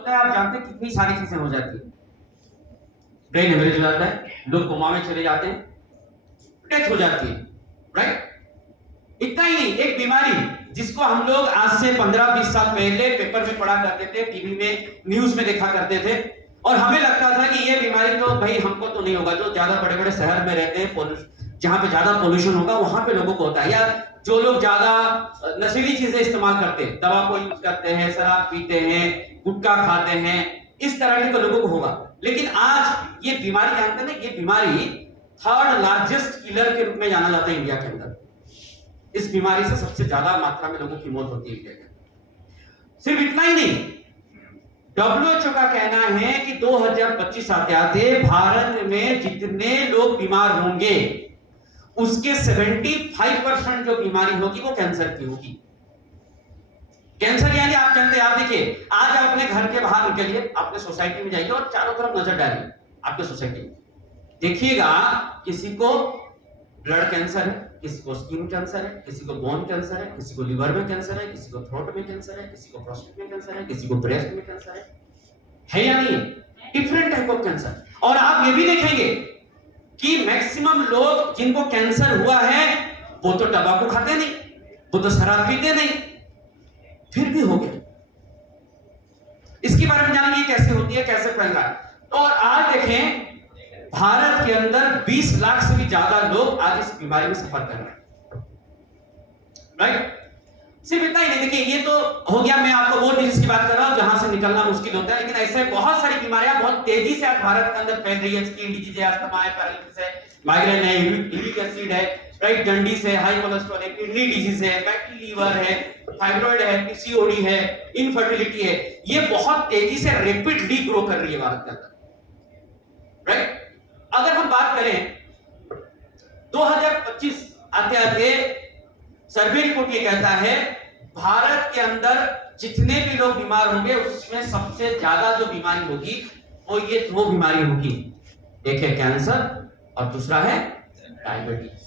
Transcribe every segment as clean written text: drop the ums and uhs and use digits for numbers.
होता है, आप जानते हैं कितनी सारी चीजें हो जाती है। ब्रेन हेमरेज हो जाता है, लोग कोमा में चले जाते हैं, डेथ हो जाती है, राइट। इतना ही नहीं, एक बीमारी जिसको हम लोग आज से 15-20 साल पहले पेपर में पढ़ा करते थे, टीवी में, न्यूज में देखा करते थे, और हमें लगता था कि ये बीमारी तो भाई हमको तो नहीं होगा, जो ज्यादा बड़े बड़े शहर में रहते हैं, जहां पे ज्यादा पोल्यूशन होगा वहां पे लोगों को होता है, या जो लोग ज्यादा नशीली चीजें इस्तेमाल करते हैं, दवा को यूज करते हैं, शराब पीते हैं, गुटखा खाते हैं, इस तरह के लोगों को होगा। लेकिन आज ये बीमारी जानते हैं ना, ये बीमारी थर्ड लार्जेस्ट किलर के रूप में जाना जाता है इंडिया के अंदर। इस बीमारी से सबसे ज्यादा मात्रा में लोगों की मौत होती है इंडिया के। सिर्फ इतना ही नहीं, WHO का कहना है कि 2025 आते भारत में जितने लोग बीमार होंगे उसके 75% जो बीमारी होगी वो कैंसर की होगी। कैंसर यानी आप जानते हैं, आप देखिए, आज आप अपने घर के बाहर निकलिए, अपने सोसाइटी में जाइए और चारों तरफ नजर डालिए, आपके सोसाइटी में देखिएगा किसी को ब्लड कैंसर है, किसी को स्किन कैंसर है, किसी को बोन कैंसर है, किसी को लिवर में कैंसर है, किसी को थ्रोट में कैंसर है, किसी को प्रोस्टेट में कैंसर है, किसी को ब्रेस्ट में कैंसर है या नहीं? Different type of cancer. और आप ये भी देखेंगे कि मैक्सिमम लोग जिनको कैंसर हुआ है वो तो तंबाकू खाते नहीं, वो तो शराब पीते नहीं, फिर भी हो गया। इसके बारे में जानेंगे कैसे होती है, कैसे फैल रहा है। और आज देखें, भारत के अंदर 20 लाख से भी ज्यादा लोग आज इस बीमारी में सफर कर रहे हैं, राइट। सिर्फ इतना ही नहीं, देखिए ये तो हो गया, मैं आपको वो डिजीज की बात कर रहा हूं जहां से निकलना मुश्किल होता है, लेकिन ऐसे बहुत सारी बीमारियां बहुत तेजी से आज भारत के अंदर फैल रही है। स्किन डिजीज है, अस्थमा है, पैरालिसिस है, माइग्रेन है, यूरिक एसिड है, राइट, जंडिस है, हाई कोलेस्ट्रॉल है, किडनी डिजीज है, फैटी लीवर है, थायराइड है, पीसीओडी है, इनफर्टिलिटी है। ये बहुत तेजी से रैपिडली ग्रो कर रही है भारत के अंदर, राइट। अगर हम बात करें 2025 आते सर्वे रिपोर्ट ये कहता है भारत के अंदर जितने भी लोग बीमार होंगे उसमें सबसे ज्यादा जो बीमारी होगी वो ये दो बीमारी होगी, एक है कैंसर और दूसरा है डायबिटीज।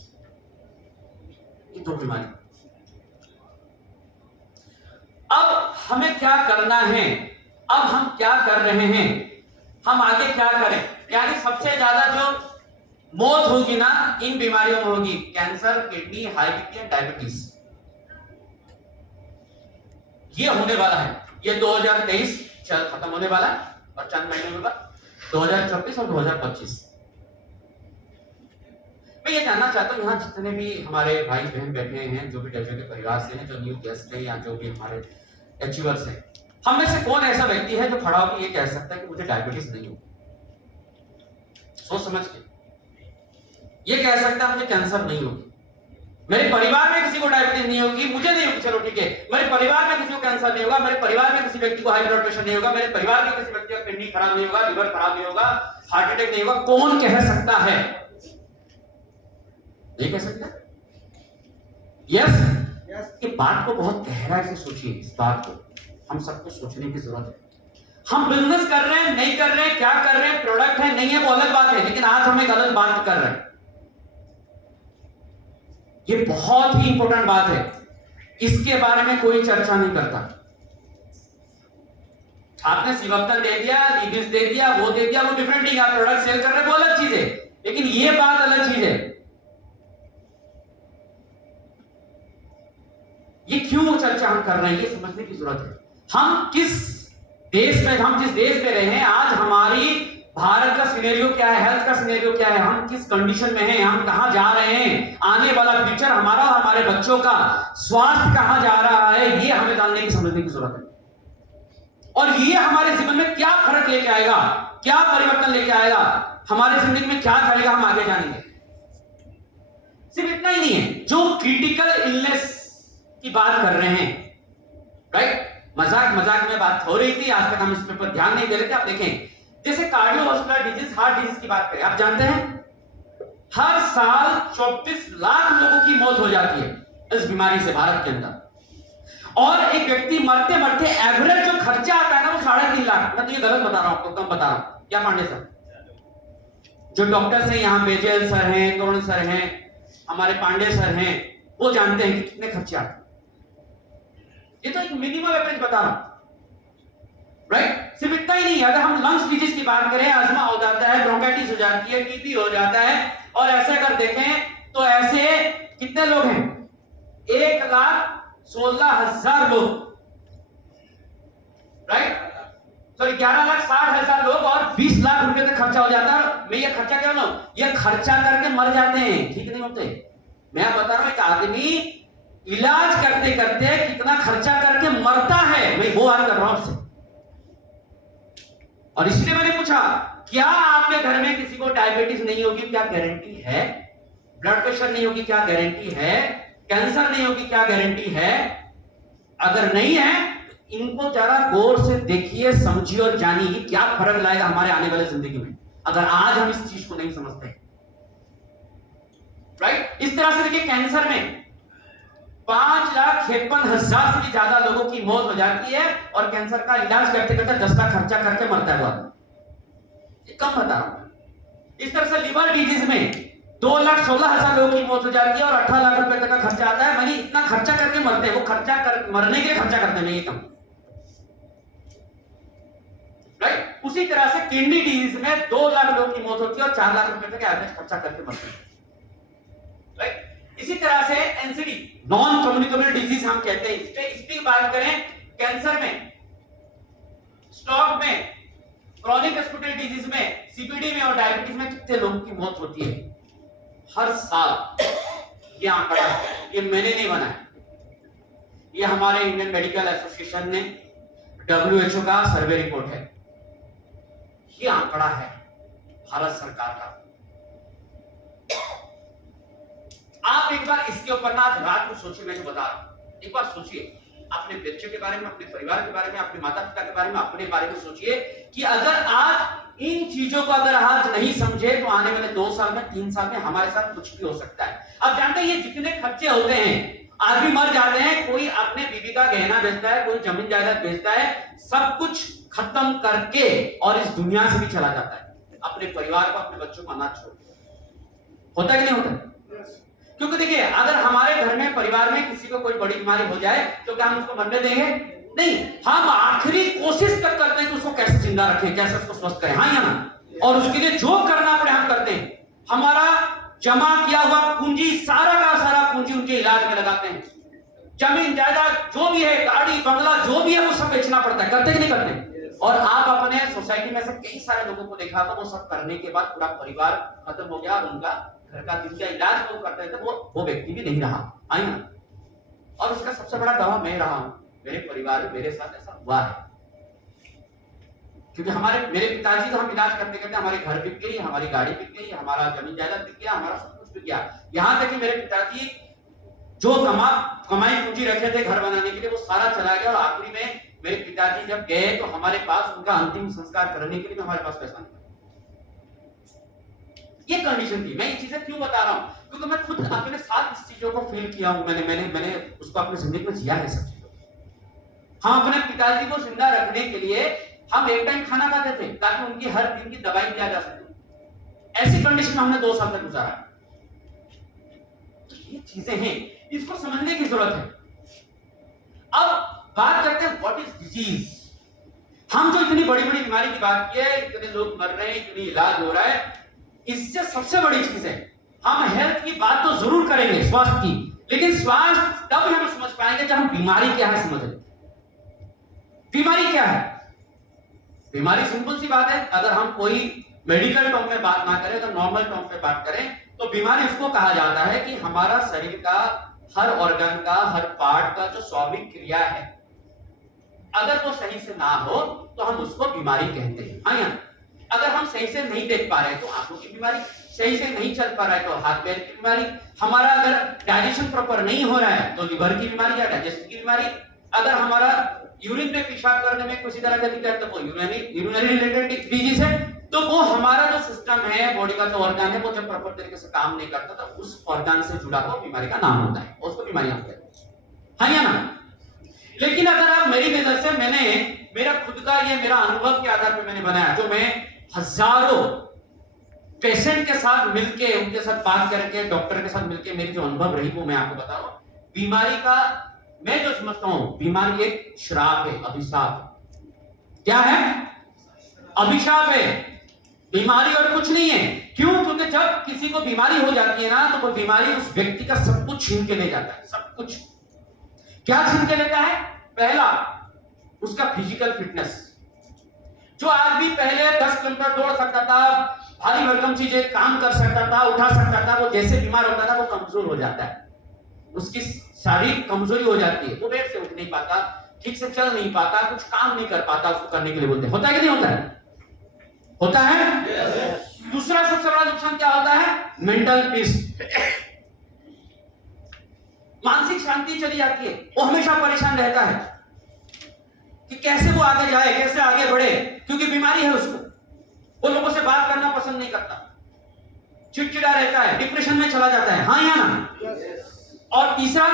ये दो बीमारी। अब हमें क्या करना है, अब हम क्या कर रहे हैं, हम आगे क्या करें? यानी सबसे ज्यादा जो मौत होगी ना इन बीमारियों में होगी, cancer, kidney, high BP and diabetes. ये होने वाला है, ये 2023 खत्म होने वाला है और चंद महीने में 2024 और 2025। मैं ये जानना चाहता हूं, यहां जितने भी हमारे भाई बहन बैठे हैं, जो भी डब्ल्यू के परिवार से हैं, जो न्यू गेस्ट हैं या जो भी हमारे अचीवर्स हैं, हम में से कौन ऐसा व्यक्ति है जो खड़ा होकर ये कह सकता है कि मुझे डायबिटीज नहीं हो? सोच समझ के ये कह सकता है मुझे कैंसर नहीं होगी, मेरे परिवार में किसी को डायबिटीज नहीं होगी, मुझे नहीं होगी, चलो ठीक है, मेरे परिवार में किसी को कैंसर नहीं होगा, मेरे परिवार में किसी व्यक्ति को हाई ब्लड प्रेशर नहीं होगा, मेरे परिवार में किसी व्यक्ति का किडनी खराब नहीं होगा, लिवर खराब नहीं होगा, हार्ट अटैक नहीं होगा। कौन कह सकता है? नहीं कह सकता। यस, ये बात को बहुत गहराई से सोचिए, इस बात को हम सबको सोचने की जरूरत है। हम बिजनेस कर रहे हैं, नहीं कर रहे हैं, क्या कर रहे हैं, प्रोडक्ट है नहीं है वो अलग बात है, लेकिन आज हम एक अलग बात कर रहे हैं। ये बहुत ही इंपॉर्टेंट बात है, इसके बारे में कोई चर्चा नहीं करता। आपने सिवक्तन दे दिया, लिबिस दे दिया, वो दे दिया, वो डिफरेंट है, आप प्रोडक्ट सेल कर रहे हैं वो अलग चीज है, लेकिन ये बात अलग चीज है। ये क्यों चर्चा हम कर रहे हैं, ये समझने की जरूरत है। हम किस देश में, हम जिस देश में रहे हैं, आज हमारी भारत का सिनेरियो क्या है, हेल्थ का सिनेरियो क्या है, हम किस कंडीशन में हैं, हम कहां जा रहे हैं, आने वाला फ्यूचर हमारा और हमारे बच्चों का स्वास्थ्य कहां जा रहा है, ये हमें जानने की, समझने की जरूरत है। और ये हमारे जीवन में क्या फर्क लेके आएगा, क्या परिवर्तन लेके आएगा, हमारे जिंदगी में क्या करेगा, हम आगे जानेंगे। सिर्फ इतना ही नहीं है, जो क्रिटिकल इलनेस की बात कर रहे हैं, राइट, मजाक में बात हो रही थी, आज तक हम इस पर ध्यान नहीं दे रहे थे। आप देखें, जैसे कार्डियोवास्कुलर डिजीज, हार्ट डिजीज की बात करें, आप जानते हैं हर साल 34 लाख लोगों की मौत हो जाती है इस बीमारी से भारत के अंदर। और एक व्यक्ति मरते मरते एवरेज जो खर्चा आता है ना वो 3.5 लाख। मैं तो ये गलत बता रहा हूं, आपको कम बता रहा हूं क्या पांडे सर? जो डॉक्टर्स हैं यहाँ पे, जैन सर हैं, तोरण सर हैं, हमारे पांडे सर हैं, वो जानते हैं कि कितने खर्चे आते हैं। ये तो एक मिनिमम एवरेज बता रहा हूं, राइट। सिर्फ इतना ही नहीं, अगर हम लंग्स डिजीज की बात करें, अस्थमा हो जाता है, ब्रोंकाइटिस हो जाती है, टीबी हो जाता है, और ऐसे अगर देखें तो ऐसे कितने लोग हैं, 1,16,000 लोग, राइट, सॉरी 11,60,000 लोग, और 20 लाख रुपए का खर्चा हो जाता है। मैं ये खर्चा क्या बोलूं, ये खर्चा करके मर जाते हैं, ठीक नहीं होते। मैं बता रहा हूं, एक आदमी इलाज करते करते कितना खर्चा करके मरता है, मैं वो बात कर रहा हूं आपसे। और इसलिए मैंने पूछा, क्या आपके घर में किसी को डायबिटीज नहीं होगी, क्या गारंटी है? ब्लड प्रेशर नहीं होगी, क्या गारंटी है? कैंसर नहीं होगी, क्या गारंटी है? अगर नहीं है, इनको जरा गौर से देखिए, समझिए और जानिए क्या फर्क लाएगा हमारे आने वाले जिंदगी में, अगर आज हम इस चीज को नहीं समझते। राइट। इस तरह से देखिए, कैंसर में 5,53,000 से भी ज्यादा लोगों की मौत हो जाती है, और कैंसर का इलाज करते करते 10 लाख खर्चा करके मरता है वो आदमी। ये कम बता रहा हूं। इस तरह से लिवर डिजीज में 2,16,000 लोगों की मौत हो जाती है, और 18 लाख रुपए तक का खर्चा आता है। मैंने इतना खर्चा करके मरते हैं, वो खर्चा कर मरने के लिए खर्चा करते हैं, ये कम। राइट। उसी तरह से किडनी डिजीज में 2 लाख लोगों की मौत होती है, और 4 लाख रुपए तक एवरेज खर्चा करके मरते हैं। राइट। इसी तरह से एनसीडी, नॉन कम्युनिकेबल डिजीज हम कहते हैं, इसकी बात करें, कैंसर में, स्ट्रोक में, क्रॉनिक रेस्पिरेटरी डिजीज में, सीपीडी में और डायबिटीज में कितने लोगों की मौत होती है हर साल? ये आंकड़ा ये मैंने नहीं बनाया, ये हमारे इंडियन मेडिकल एसोसिएशन ने, WHO का सर्वे रिपोर्ट है, ये आंकड़ा है भारत सरकार का। आप एक बार इसके ऊपर ना रात को सोचिए, मैं जो बता रहा हूं, एक बार सोचिए अपने बच्चे के बारे में, अपने परिवार के बारे में, अपने माता पिता के बारे में, अपने बारे में सोचिए कि अगर आज इन चीजों को अगर आज नहीं समझे तो आने वाले 2 साल में, 3 साल में हमारे साथ कुछ भी हो सकता है। आप जानते हैं ये जितने खर्चे होते हैं, आदमी मर जाते हैं, कोई अपने बीवी का गहना बेचता है, कोई जमीन जायदाद बेचता है, सब कुछ खत्म करके और इस दुनिया से भी चला जाता है, अपने परिवार को, अपने बच्चों को अनाथ छोड़ के। होता है कि नहीं होता? क्योंकि देखिए, अगर हमारे घर में, परिवार में किसी को कोई बड़ी बीमारी हो जाए तो क्या हम उसको मरने देंगे? नहीं, हम आखिरी कोशिश तक करते हैं कि उसको कैसे जिंदा रखें, कैसे उसको स्वस्थ करें, हाँ या ना? और उसके लिए जो करना पड़े हम करते हैं। हमारा जमा किया हुआ पूंजी, सारा का सारा पूंजी उनके इलाज में लगाते हैं। जमीन जायदाद जो भी है, गाड़ी बंगला जो भी है, वो सब बेचना पड़ता है। करते कि नहीं करते? और आप अपने सोसाइटी में से कई सारे लोगों को देखा तो वो सब करने के बाद पूरा परिवार खत्म हो गया, उनका घर का जिनका इलाज वो करते थे वो व्यक्ति भी नहीं रहा, है ना? और उसका सबसे बड़ा गवाह मैं रहा हूं, मेरे परिवार में मेरे साथ ऐसा हुआ है। क्योंकि मेरे पिताजी तो हम इलाज करते करते हमारे घर बिक गई, हमारी गाड़ी बिक गई, हमारा जमीन जायदाद बिक गया, हमारा सब कुछ बिक गया। यहां तक कि मेरे पिताजी जो कमाई पूंजी रखे थे घर बनाने के लिए, वो सारा चला गया, और आखिरी में मेरे पिताजी जब गए तो हमारे पास उनका अंतिम संस्कार करने के लिए हमारे पास पैसा नहीं था। ये कंडीशन थी। मैं ये चीजें क्यों बता रहा हूं? क्योंकि मैं खुद अपने साथ इस चीजों को फील किया हूं, मैंने उसको अपनी जिंदगी में जिया है सब चीजों को। हम अपने पिताजी को जिंदा रखने के लिए हम एक टाइम खाना खाते थे ताकि उनकी हर दिन की दवाई दिया जा सके। ऐसी कंडीशन में हमने 2 साल तक गुजारा। तो ये चीजें हैं, इसको समझने की जरूरत है। अब बात करते हैं व्हाट इज डिजीज। हम जो इतनी बड़ी बड़ी बीमारी की बात की है, इतने लोग मर रहे हैं, इतनी इलाज हो रहा है, इससे सबसे बड़ी चीज है, हम हेल्थ की बात तो जरूर करेंगे, स्वास्थ्य की, लेकिन स्वास्थ्य तब हम समझ पाएंगे जब हम बीमारी क्या है समझ लें। बीमारी क्या है? बीमारी सिंपल सी बात है, अगर हम कोई मेडिकल टर्म में बात ना करें तो नॉर्मल टर्म में बात करें तो बीमारी उसको कहा जाता है कि हमारा शरीर का हर ऑर्गन का, हर पार्ट का जो स्वाभाविक क्रिया है, अगर वो सही से ना हो तो हम उसको बीमारी कहते हैं, हाँ या? अगर हम सही से नहीं देख पा रहे तो आंखों की बीमारी, सही से नहीं चल पा रहा है तो हाथ पैर की बीमारी, हमारा अगर डाइजेशन प्रॉपर नहीं हो रहा है तो लिवर की बीमारी या डाइजेशन की बीमारी, अगर हमारा यूरिन में पेशाब करने में किसी तरह का दिक्कत है तो वो यूरिनरी रिलेटेड डिजीज है। तो वो हमारा जो सिस्टम है, बॉडी का जो ऑर्गन है, वो जब प्रॉपर तरीके से काम नहीं करता तो उस ऑर्गन से जुड़ा हुआ बीमारी का नाम होता है, उसको बीमारी कहते हैं, हाँ या ना? लेकिन अगर आप मेरी नजर से, मेरा खुद का ये मेरा अनुभव के आधार पर मैंने बनाया, जो मैं हजारों पेशेंट के साथ मिलके, उनके साथ बात करके, डॉक्टर के साथ मिलके मेरी जो अनुभव रही वो मैं आपको बता रहा हूं। बीमारी का मैं जो समझता हूं, बीमारी एक श्राप है, अभिशाप। क्या है? अभिशाप है, बीमारी और कुछ नहीं है। क्यों? क्योंकि जब किसी को बीमारी हो जाती है ना, तो वो बीमारी उस व्यक्ति का सब कुछ छीन के ले जाता है, सब कुछ। क्या छीन के लेता है? पहला, उसका फिजिकल फिटनेस। जो आदमी पहले 10 किलोमीटर दौड़ सकता था, भारी भरकम चीजें काम कर सकता था, उठा सकता था, वो जैसे बीमार होता था वो कमजोर हो जाता है, उसकी शारीरिक कमजोरी हो जाती है, वो बेड से उठ नहीं पाता, ठीक से चल नहीं पाता, कुछ काम नहीं कर पाता, उसको करने के लिए बोलते हैं। होता है कि नहीं होता है? होता है। yes. दूसरा सबसे बड़ा नुकसान क्या होता है? मेंटल पीस, मानसिक शांति चली जाती है। वो हमेशा परेशान रहता है कि कैसे वो आगे जाए, कैसे आगे बढ़े, क्योंकि बीमारी है उसको। वो लोगों से बात करना पसंद नहीं करता, चिड़चिड़ा रहता है, डिप्रेशन में चला जाता है। हाँ या ना? yes. और तीसरा,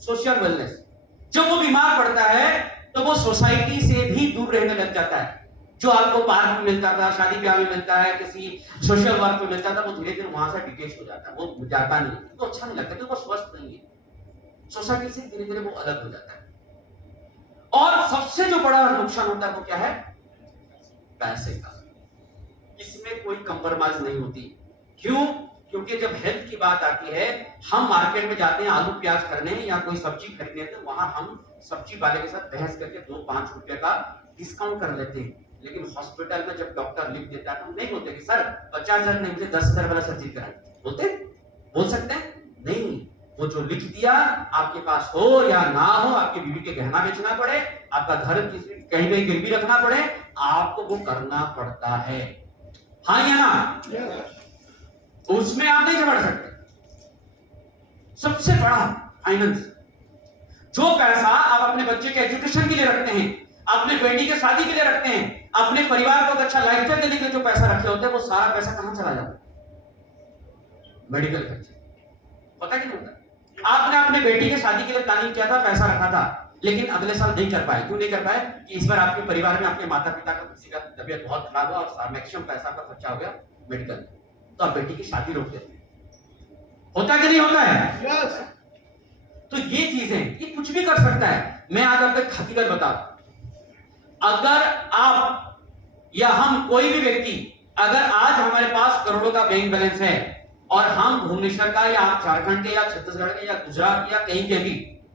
सोशल वेलनेस। जब वो बीमार पड़ता है तो वो सोसाइटी से भी दूर रहने लग जाता है। जो आपको पार्क में मिलता था, शादी ब्याह में मिलता है, किसी सोशल वर्क में मिलता था, वो धीरे धीरे वहां से डिटेच हो जाता है, वो जाता नहीं, तो अच्छा नहीं लगता, क्योंकि वो स्वस्थ नहीं है। सोसाइटी से धीरे धीरे वो अलग हो जाता है। और सबसे जो बड़ा नुकसान होता है वो क्या है? पैसे का। इसमें कोई कंप्रोमाइज नहीं होती। क्यों? क्योंकि जब हेल्थ की बात आती है, हम मार्केट में जाते हैं आलू प्याज करने या कोई सब्जी खरीदने, तो वहां हम सब्जी वाले के साथ बहस करके 2-5 रुपए का डिस्काउंट कर लेते हैं। लेकिन हॉस्पिटल में जब डॉक्टर लिख देता है तो नहीं बोलते कि सर 50,000 नहीं, मुझे 10,000 वाला सर्जरी करानी। बोलते? बोल सकते हैं? नहीं। वो जो लिख दिया, आपके पास हो या ना हो, आपकी बीवी के गहना बेचना पड़े, आपका घर कहीं कहीं गिरवी रखना पड़े, आपको वो करना पड़ता है। हाँ या ना? उसमें आप नहीं झगड़ सकते। सबसे बड़ा फाइनेंस, जो पैसा आप अपने बच्चे के एजुकेशन के लिए रखते हैं, अपने बेटी के शादी के लिए रखते हैं, अपने परिवार को अच्छा लाइफस्टाइल देने के लिए जो पैसा रखे होते हैं, वो सारा पैसा कहां चला जाता है? मेडिकल खर्चे। पता कि नहीं होता? आपने अपने बेटी के शादी के लिए प्लानिंग किया था, पैसा रखा था, लेकिन अगले साल नहीं कर पाए। क्यों नहीं कर पाए? कि इस बार आपके परिवार में आपके माता पिता का किसी का तबीयत बहुत खराब हुआ और मैक्सिमम पैसा का खर्चा हो गया मेडिकल, तो आप बेटी की शादी रोक देते हैं। होता कि नहीं होता है? yes. तो ये चीजें, ये कुछ भी कर सकता है। मैं आज आपको हकीकत बताऊं, अगर आप या हम कोई भी व्यक्ति, अगर आज हमारे पास करोड़ों का बैंक बैलेंस है और हम भुवनेश्वर का या आप झारखंड के या छत्तीसगढ़ के या गुजरात या कहीं के भी,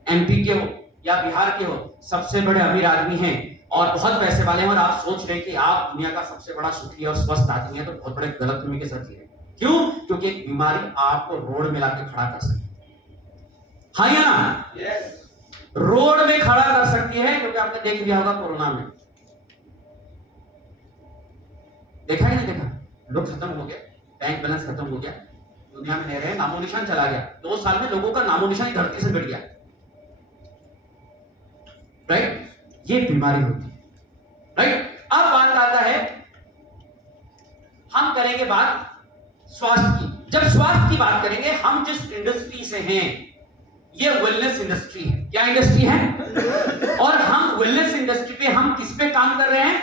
एमपी के हो या बिहार के हो, सबसे बड़े अमीर आदमी हैं और बहुत पैसे वाले हैं, और आप सोच रहे हैं कि आप दुनिया का सबसे बड़ा सुखी और स्वस्थ आदमी है, तो बहुत बड़े गलतफहमी के साथ है। क्यों? क्योंकि एक बीमारी आपको रोड में लाके खड़ा कर सकती है। हाँ या ना? yes. रोड में खड़ा कर सकती है, क्योंकि आपने देख लिया होगा कोरोना में, देखा ही नहीं देखा, लोग खत्म हो गए, बैंक बैलेंस खत्म हो गया, दुनिया में नहीं रहे, नामो निशान चला गया। 2 साल में लोगों का नामो निशान धरती से मिट गया। राइट? ये बीमारी होती है। राइट? अब बात आता है, हम करेंगे बात स्वास्थ्य की। जब स्वास्थ्य की बात करेंगे, हम जिस इंडस्ट्री से हैं, ये वेलनेस इंडस्ट्री है। क्या इंडस्ट्री है? और हम वेलनेस इंडस्ट्री पे हम किस पे काम कर रहे हैं?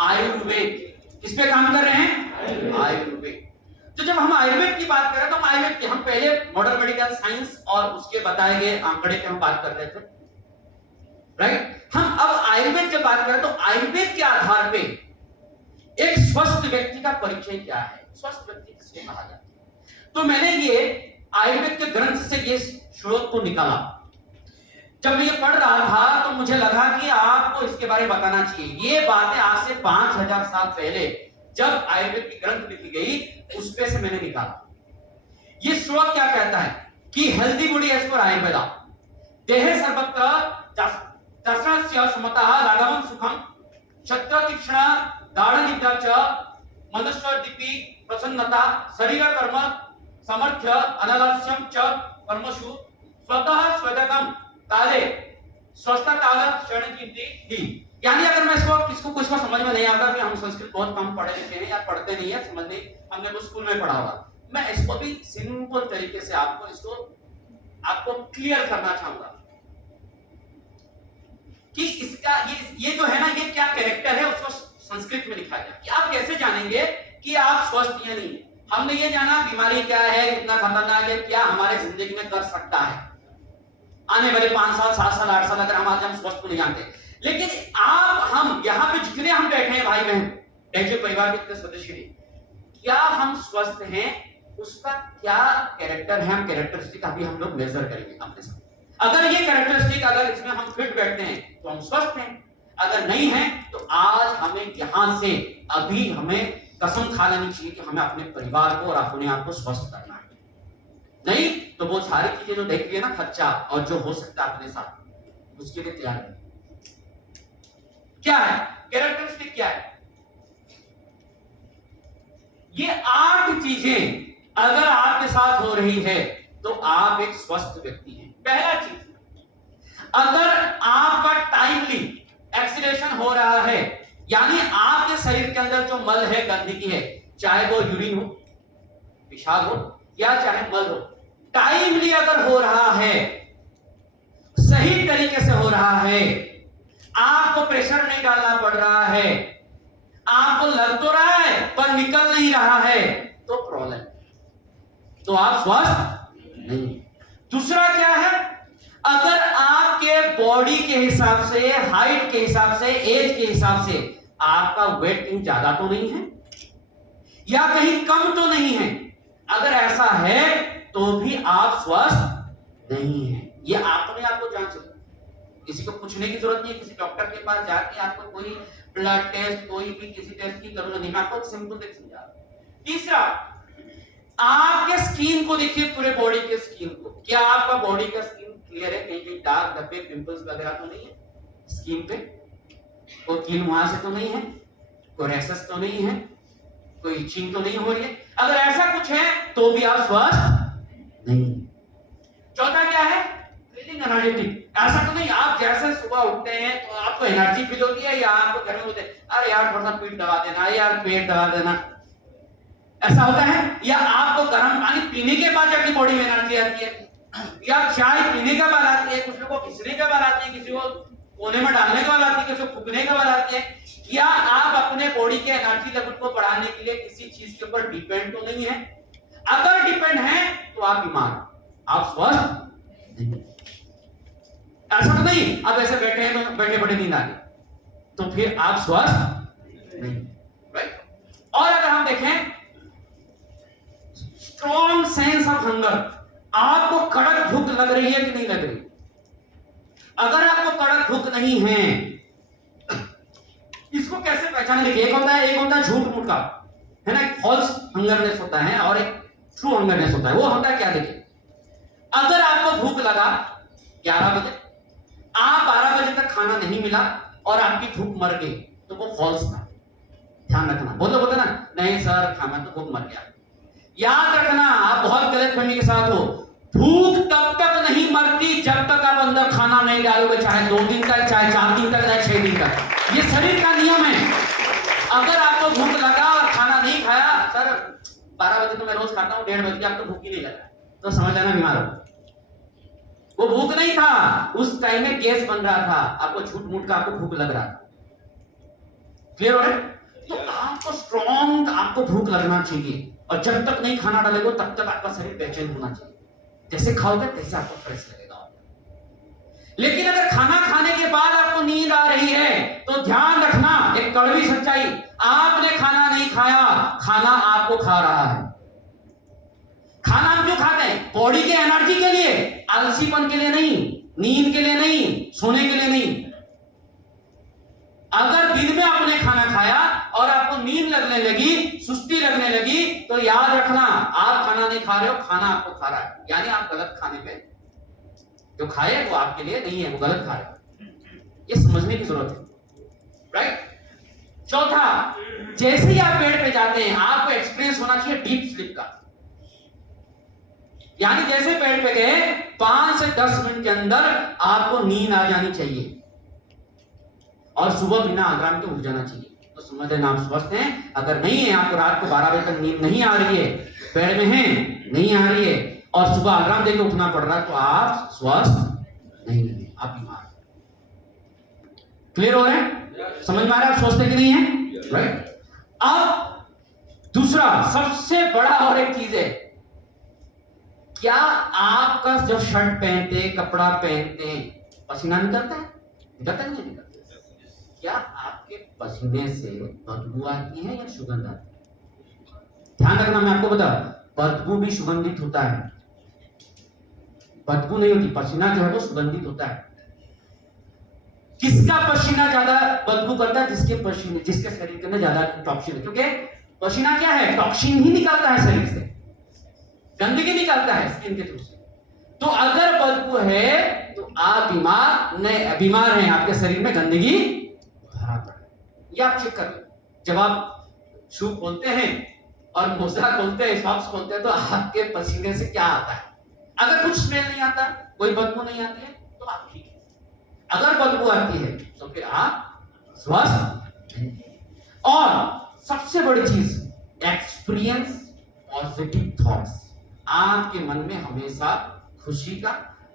आयुर्वेद। किस पे काम कर रहे हैं? आयुर्वेद। तो जब हम आयुर्वेद की बात करें तो हम आयुर्वेद की, हम पहले मॉडर्न मेडिकल साइंस और उसके बताए गए आंकड़े पे हम बात कर रहे थे। राइट? हम अब आयुर्वेद जब बात करें तो आयुर्वेद के आधार पे एक स्वस्थ व्यक्ति का परिचय क्या है, स्वस्थ व्यक्ति किसको कहा जाता है। तो मैंने ये आयुर्वेद के ग्रंथ से ये श्लोक को निकाला। जब मैं ये पढ़ रहा था तो मुझे लगा कि आपको इसके बारे में बताना चाहिए। ये बातें आज से 5000 साल पहले जब आयुर्वेद की ग्रंथ लिखी गई, उसपे से मैंने निकाला। ये श्लोक क्या कहता है कि healthy body as per Ayurveda, देहे सर्वत्र दशरस्य समतः राघवं सुखम क्षत्र तीक्ष्ण गाढ़ निद्रा च मनुष्य दीपी प्रसन्नता शरीर कर्म समर्थ्य अनलस्यम च कर्मसु स्वतः स्वगतम काले स्वस्थ काल क्षण कीर्ति ही। यानी अगर मैं इसको कुछ समझ में नहीं आता कि हम संस्कृत बहुत कम पढ़े लिखे हैं या पढ़ते नहीं है, समझ नहीं, हमने वो स्कूल में पढ़ा हुआ, मैं इसको भी सिंपल तरीके से आपको क्लियर करना चाहूंगा कि इसका ये जो है ना, ये क्या कैरेक्टर है, उसको संस्कृत में लिखा गया कि आप कैसे जानेंगे कि आप स्वस्थ या नहीं। हमने ये जाना बीमारी क्या है, कितना खतरनाक है, क्या हमारे जिंदगी में कर सकता है आने वाले 5 साल 7 साल 8 साल, अगर हम आज हम स्वस्थ को नहीं जानते। लेकिन आप हम यहाँ पे जितने हम बैठे हैं भाई बहन, जो परिवार के इतने सदस्य हैं, क्या हम स्वस्थ हैं? उसका क्या कैरेक्टर है, हम कैरेक्टरिस्टिक अभी हम लोग मेजर करेंगे अपने साथ। अगर ये कैरेक्टरिस्टिक अगर इसमें हम फिट बैठते हैं तो हम स्वस्थ हैं, अगर नहीं है तो आज हमें यहां से अभी हमें कसम खा लेनी चाहिए कि हमें अपने परिवार को और अपने आप को स्वस्थ करना है। नहीं तो वो सारी चीजें जो देख रही है ना खर्चा और जो हो सकता है अपने साथ, उसके लिए तैयार है। क्या है कैरेक्टरिस्टिक? क्या है ये 8 चीजें अगर आपके साथ हो रही है तो आप एक स्वस्थ व्यक्ति हैं। पहला चीज, अगर आपका टाइमली एक्सीडेशन हो रहा है, यानी आपके शरीर के अंदर जो मल है, गंदगी है, चाहे वो यूरिन हो, पेशाब हो या चाहे मल हो, टाइमली अगर हो रहा है, सही तरीके से हो रहा है, आपको प्रेशर नहीं डालना पड़ रहा है, आपको लग तो रहा है पर निकल नहीं रहा है, तो प्रॉब्लम, तो आप स्वस्थ नहीं। दूसरा क्या है, अगर आपके बॉडी के हिसाब से, हाइट के हिसाब से, एज के हिसाब से आपका वेट कहीं ज्यादा तो नहीं है या कहीं कम तो नहीं है, अगर ऐसा है तो भी आप स्वस्थ नहीं है। ये अपने आप को जांच लो, किसी को पूछने की जरूरत नहीं है, किसी डॉक्टर के पास जाके आपको कोई ब्लड टेस्ट, कोई भी किसी टेस्ट की जरूरत नहीं, मैं आपको सिंपल देख समझा। तीसरा, आपके स्किन को देखिए, पूरे बॉडी के स्किन को, क्या आपका बॉडी का स्किन क्लियर है? कहीं कहीं दाग धब्बे पिंपल्स वगैरह तो नहीं है स्किन पे? कोई कील वहां से तो नहीं है, कोई रैशेस तो नहीं है, कोई इचिंग तो नहीं हो रही है? अगर ऐसा कुछ है तो भी आप स्वस्थ नहीं। चौथा क्या है, फीलिंग एनर्जेटिक, ऐसा तो नहीं आप जैसे सुबह उठते हैं तो आपको एनर्जी फील होती है, या आपको घर में होते हैं अरे यार थोड़ा सा पीठ दबा देना, यार पेट दबा देना, ऐसा होता है? या आपको गर्म पानी पीने के बाद अपनी बॉडी में एनर्जी आती है, या चाय पीने के बाद आती है, कुछ लोगों को घिसने के बाद आती है, किसी को कोने में डालने के बाद आती है, किसी को फूकने के बाद आती है। क्या आप अपने बॉडी के एनर्जी लेवल को बढ़ाने के लिए किसी चीज के ऊपर डिपेंड तो नहीं है? अगर डिपेंड है तो आप बीमार, आप स्वस्थ नहीं। ऐसा तो नहीं आप ऐसे बैठे हैं तो बैठे बैठे नींद आ गई, तो फिर आप स्वस्थ नहीं, राइट? और अगर हम देखें स्ट्रॉन्ग सेंस ऑफ हंगर, आपको कड़क भूख लग रही है कि नहीं लग रही? अगर आपको कड़क भूख नहीं है, इसको कैसे पहचानेंगे? एक होता है झूठ मूठ का, है ना, फॉल्स हंगरनेस होता है और एक ट्रू हंगरनेस होता है। वो होता है क्या, देखिए, अगर आपको भूख लगा 11 बजे, आप 12 बजे तक खाना नहीं मिला और आपकी भूख मर गई, तो वो फॉल्स था। ध्यान रखना, बोलते ना नहीं सर खाना तो भूख मर गया, याद रखना आप बहुत गलत फहमी के साथ हो। भूख तब तक नहीं मरती जब तक आप अंदर खाना नहीं डालोगे, चाहे 2 दिन तक, चाहे 4 दिन तक, चाहे 6 दिन तक। ये शरीर का नियम है। अगर आपको भूख लगा और खाना नहीं खाया, सर 12 बजे तो मैं रोज खाता हूं, 1:30 बजे आपको भूख ही नहीं लगा, तो समझ लेना बीमार हो। वो भूख नहीं था, उस टाइम में गैस बन रहा था, आपको झूठ मूठ का आपको भूख लग रहा था। क्लियर हो रहा है? तो आपको स्ट्रॉन्ग, आपको भूख लगना चाहिए, और जब तक नहीं खाना डालेगा तब तक आपका शरीर बेचैन होना चाहिए। जैसे खाओगे तैसे आपको फ्रेश लगेगा। लेकिन अगर खाना खाने के बाद आपको नींद आ रही है तो ध्यान रखना, एक कड़वी सच्चाई, आपने खाना नहीं खाया, खाना आपको खा रहा है। खाना हम क्यों खाते हैं? बॉडी के एनर्जी के लिए, आलसीपन के लिए नहीं, नींद के लिए नहीं, सोने के लिए नहीं। अगर दिन में आपने खाना खाया और आपको नींद लगने लगी, सुस्ती लगने लगी, तो याद रखना आप खाना नहीं खा रहे हो, खाना आपको खा रहा है, यानी आप गलत खाने पे, जो खाए वो आपके लिए नहीं है, वो गलत खा रहे हो। ये समझने की जरूरत है, राइट? चौथा, जैसे ही आप बेड पे जाते हैं आपको एक्सपीरियंस होना चाहिए डीप स्लीप का, यानी जैसे बेड पे गए 5 से 10 मिनट के अंदर आपको नींद आ जानी चाहिए और सुबह बिना अलार्म के उठ जाना चाहिए, तो समझ लेना आप स्वस्थ हैं। अगर नहीं है, आपको रात को 12 बजे तक नींद नहीं आ रही है, बेड में हैं, नहीं आ रही है और सुबह अलार्म देकर उठना पड़ रहा है, तो आप स्वस्थ नहीं है, आप बीमार। क्लियर हो रहा है? समझ में आ रहा है? आप स्वस्थ है कि नहीं है, राइट? अब दूसरा सबसे बड़ा और एक चीज है, क्या आपका जो शर्ट पहनते, कपड़ा पहनते, पसीना निकलता है? निकलता नहीं निकलता? क्या आपके पसीने से बदबू आती है या सुगंध आती है? ध्यान रखना, मैं आपको बता, बदबू भी सुगंधित होता है, बदबू नहीं होती, पसीना जो है वो सुगंधित होता है। किसका पसीना ज्यादा बदबू करता है? जिसके शरीर के अंदर ज्यादा टॉक्सिन है, क्योंकि पसीना क्या है? टॉक्सिन ही निकालता है शरीर से, गंदगी निकालता है स्किन के थ्रू से। तो अगर बदबू है तो आप बीमार हैं, आपके शरीर में गंदगी भरा पड़ा है। ये आप चेक कर लो, जब आप शू खोलते हैं और मोजा खोलते हैं, सॉक्स खोलते हैं, तो आपके पसीने से क्या आता है? अगर कुछ स्मेल नहीं आता, कोई बदबू नहीं आती है, तो आप ठीक है। अगर बदबू आती है तो फिर आप स्वस्थ नहीं। और सबसे बड़ी चीज, एक्सपीरियंस पॉजिटिव थॉट्स। आपके मन में हमेशा खुशी का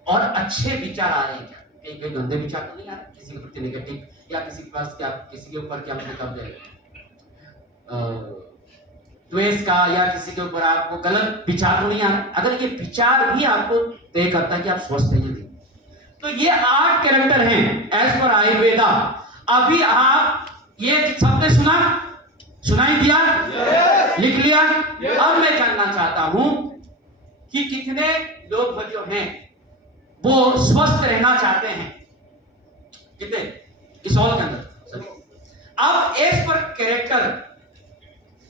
और अच्छे विचार आ रहे हैं क्या? कोई गंदे विचार तो नहीं आ रहे किसी के प्रति नेगेटिव, या किसी के पास क्या, किसी के ऊपर क्या मतलब द्वेष का, या किसी के ऊपर आपको गलत विचार तो नहीं आ रहा? अगर ये विचार भी आपको तय करता है कि आप स्वस्थ नहीं हैं, तो ये 8 कैरेक्टर हैं एज पर आयुर्वेदा। अभी आप ये सबने सुनाई दिया? लिख लिया? अब मैं जानना चाहता हूं कि कितने लोग जो हैं वो स्वस्थ रहना चाहते हैं? कितने इस हॉल के अंदर? अब एज पर कैरेक्टर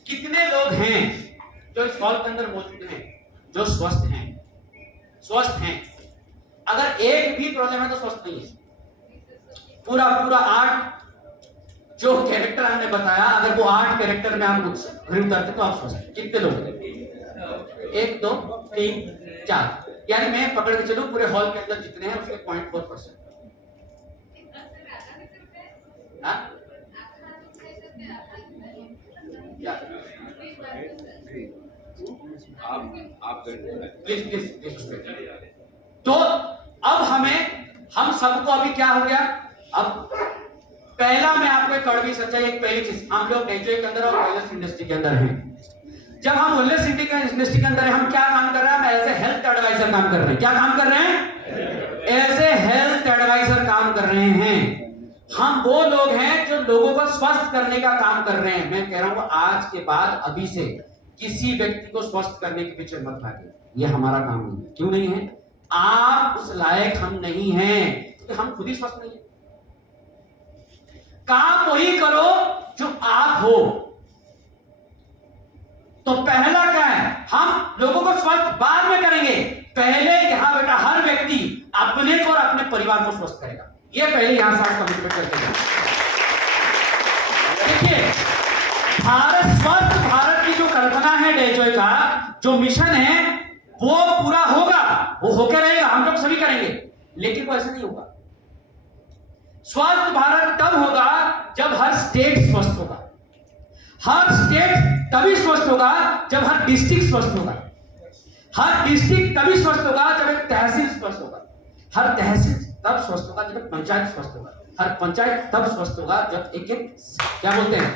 कितने लोग हैं जो इस हॉल के अंदर मौजूद हैं जो स्वस्थ हैं? स्वस्थ हैं। अगर एक भी प्रॉब्लम है तो स्वस्थ नहीं है। पूरा 8 जो कैरेक्टर हमने बताया, अगर वो 8 कैरेक्टर में आप रिव्यू करते तो आप स्वस्थ। कितने लोग? 1 2 3 4, यानी मैं पकड़ के चलूं पूरे हॉल के अंदर जितने हैं उसके 0.4%। प्लीज। तो अब हम सबको अभी क्या हो गया? अब पहला मैं आपको एक कड़वी सच्चाई, एक पहली चीज, हम लोग नेचर के अंदर और वेलनेस इंडस्ट्री के अंदर हैं। जब हम वेलनेस इंडस्ट्री के अंदर हैं, हम क्या काम कर रहे हैं? हम एज ए हेल्थ एडवाइजर काम कर रहे हैं। क्या काम कर रहे हैं? एज ए हेल्थ एडवाइजर काम कर रहे हैं। हम वो लोग हैं जो लोगों को स्वस्थ करने का काम कर रहे हैं। मैं कह रहा हूं आज के बाद, अभी से किसी व्यक्ति को स्वस्थ करने के पीछे मत भागिए, ये हमारा काम नहीं है। क्यों नहीं है? आप उस लायक हम नहीं हैं, क्योंकि हम खुद ही स्वस्थ नहीं है। काम वही करो जो आप हो। तो पहला क्या है? हम लोगों को स्वस्थ बाद में करेंगे, पहले यहां बेटा हर व्यक्ति अपने को और अपने परिवार को स्वस्थ करेगा। ये पहले यहां से आप कमिटमेंट करके जाए। देखिए, स्वस्थ भारत की जो कल्पना है डेजॉय का, जो मिशन है, वो पूरा होगा, वो होकर रहेगा, हम लोग सभी करेंगे, लेकिन वो ऐसे नहीं होगा। स्वस्थ भारत तब होगा जब हर स्टेट स्वस्थ होगा। हर स्टेट तभी स्वस्थ होगा जब हर डिस्ट्रिक्ट स्वस्थ होगा। हर डिस्ट्रिक्ट तभी स्वस्थ होगा जब एक तहसील स्वस्थ होगा। हर तहसील तब स्वस्थ होगा जब एक पंचायत स्वस्थ होगा। हर पंचायत तब स्वस्थ होगा जब एक क्या बोलते हैं,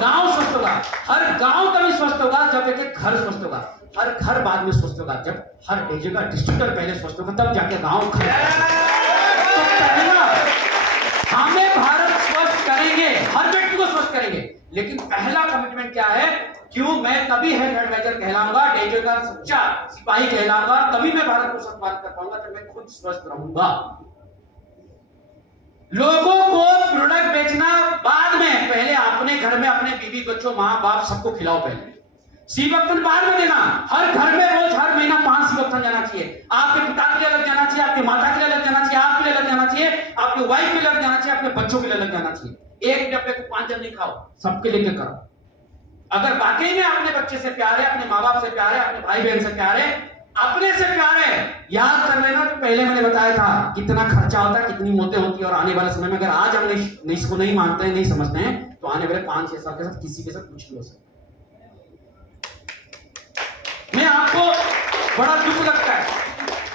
गांव स्वस्थ होगा। हर गांव तभी स्वस्थ होगा जब एक घर स्वस्थ होगा। हर घर बाद में स्वस्थ होगा जब हर जगह डिस्ट्रिक्ट पहले स्वस्थ होगा, तब जाके गांव घर। तो पहला हमें भारत स्वस्थ करेंगे, हर व्यक्ति को स्वस्थ करेंगे, लेकिन पहला कमिटमेंट क्या है? क्यों मैं तभी हेल्थ एडवाइजर कहलाऊंगा, डेजो का सच्चा सिपाही कहलाऊंगा, तभी मैं भारत को स्वस्थ कर पाऊंगा जब मैं खुद स्वस्थ रहूंगा। लोगों को प्रोडक्ट बेचना बाद में, पहले अपने घर में अपने बीवी बच्चों मां बाप सबको खिलाओ। पहले सीवक्तन बाद में देना। हर घर में रोज हर महीना 5 सीवक्तन जाना चाहिए। आपके पिता के लिए अलग जाना चाहिए, आपके माता के लिए अलग जाना चाहिए, आपके लिए अलग जाना चाहिए, आपके वाइफ के लिए अलग जाना चाहिए, आपके बच्चों के लिए अलग जाना चाहिए। एक डब्बे को 5 जन नहीं खाओ, सबके लेके करो। अगर वाकई में अपने बच्चे से प्यार है, अपने माँ बाप से प्यार है, अपने भाई बहन से प्यार है, अपने से प्यार है, याद कर लेना तो पहले मैंने बताया था कितना खर्चा होता है, कितनी मौतें होती है। और आने वाले समय में अगर आज हम इसको नहीं मानते हैं, नहीं समझते हैं, तो आने वाले 5-6 साल के साथ किसी के साथ कुछ नहीं हो सकता। मैं आपको बड़ा दुख लगता है,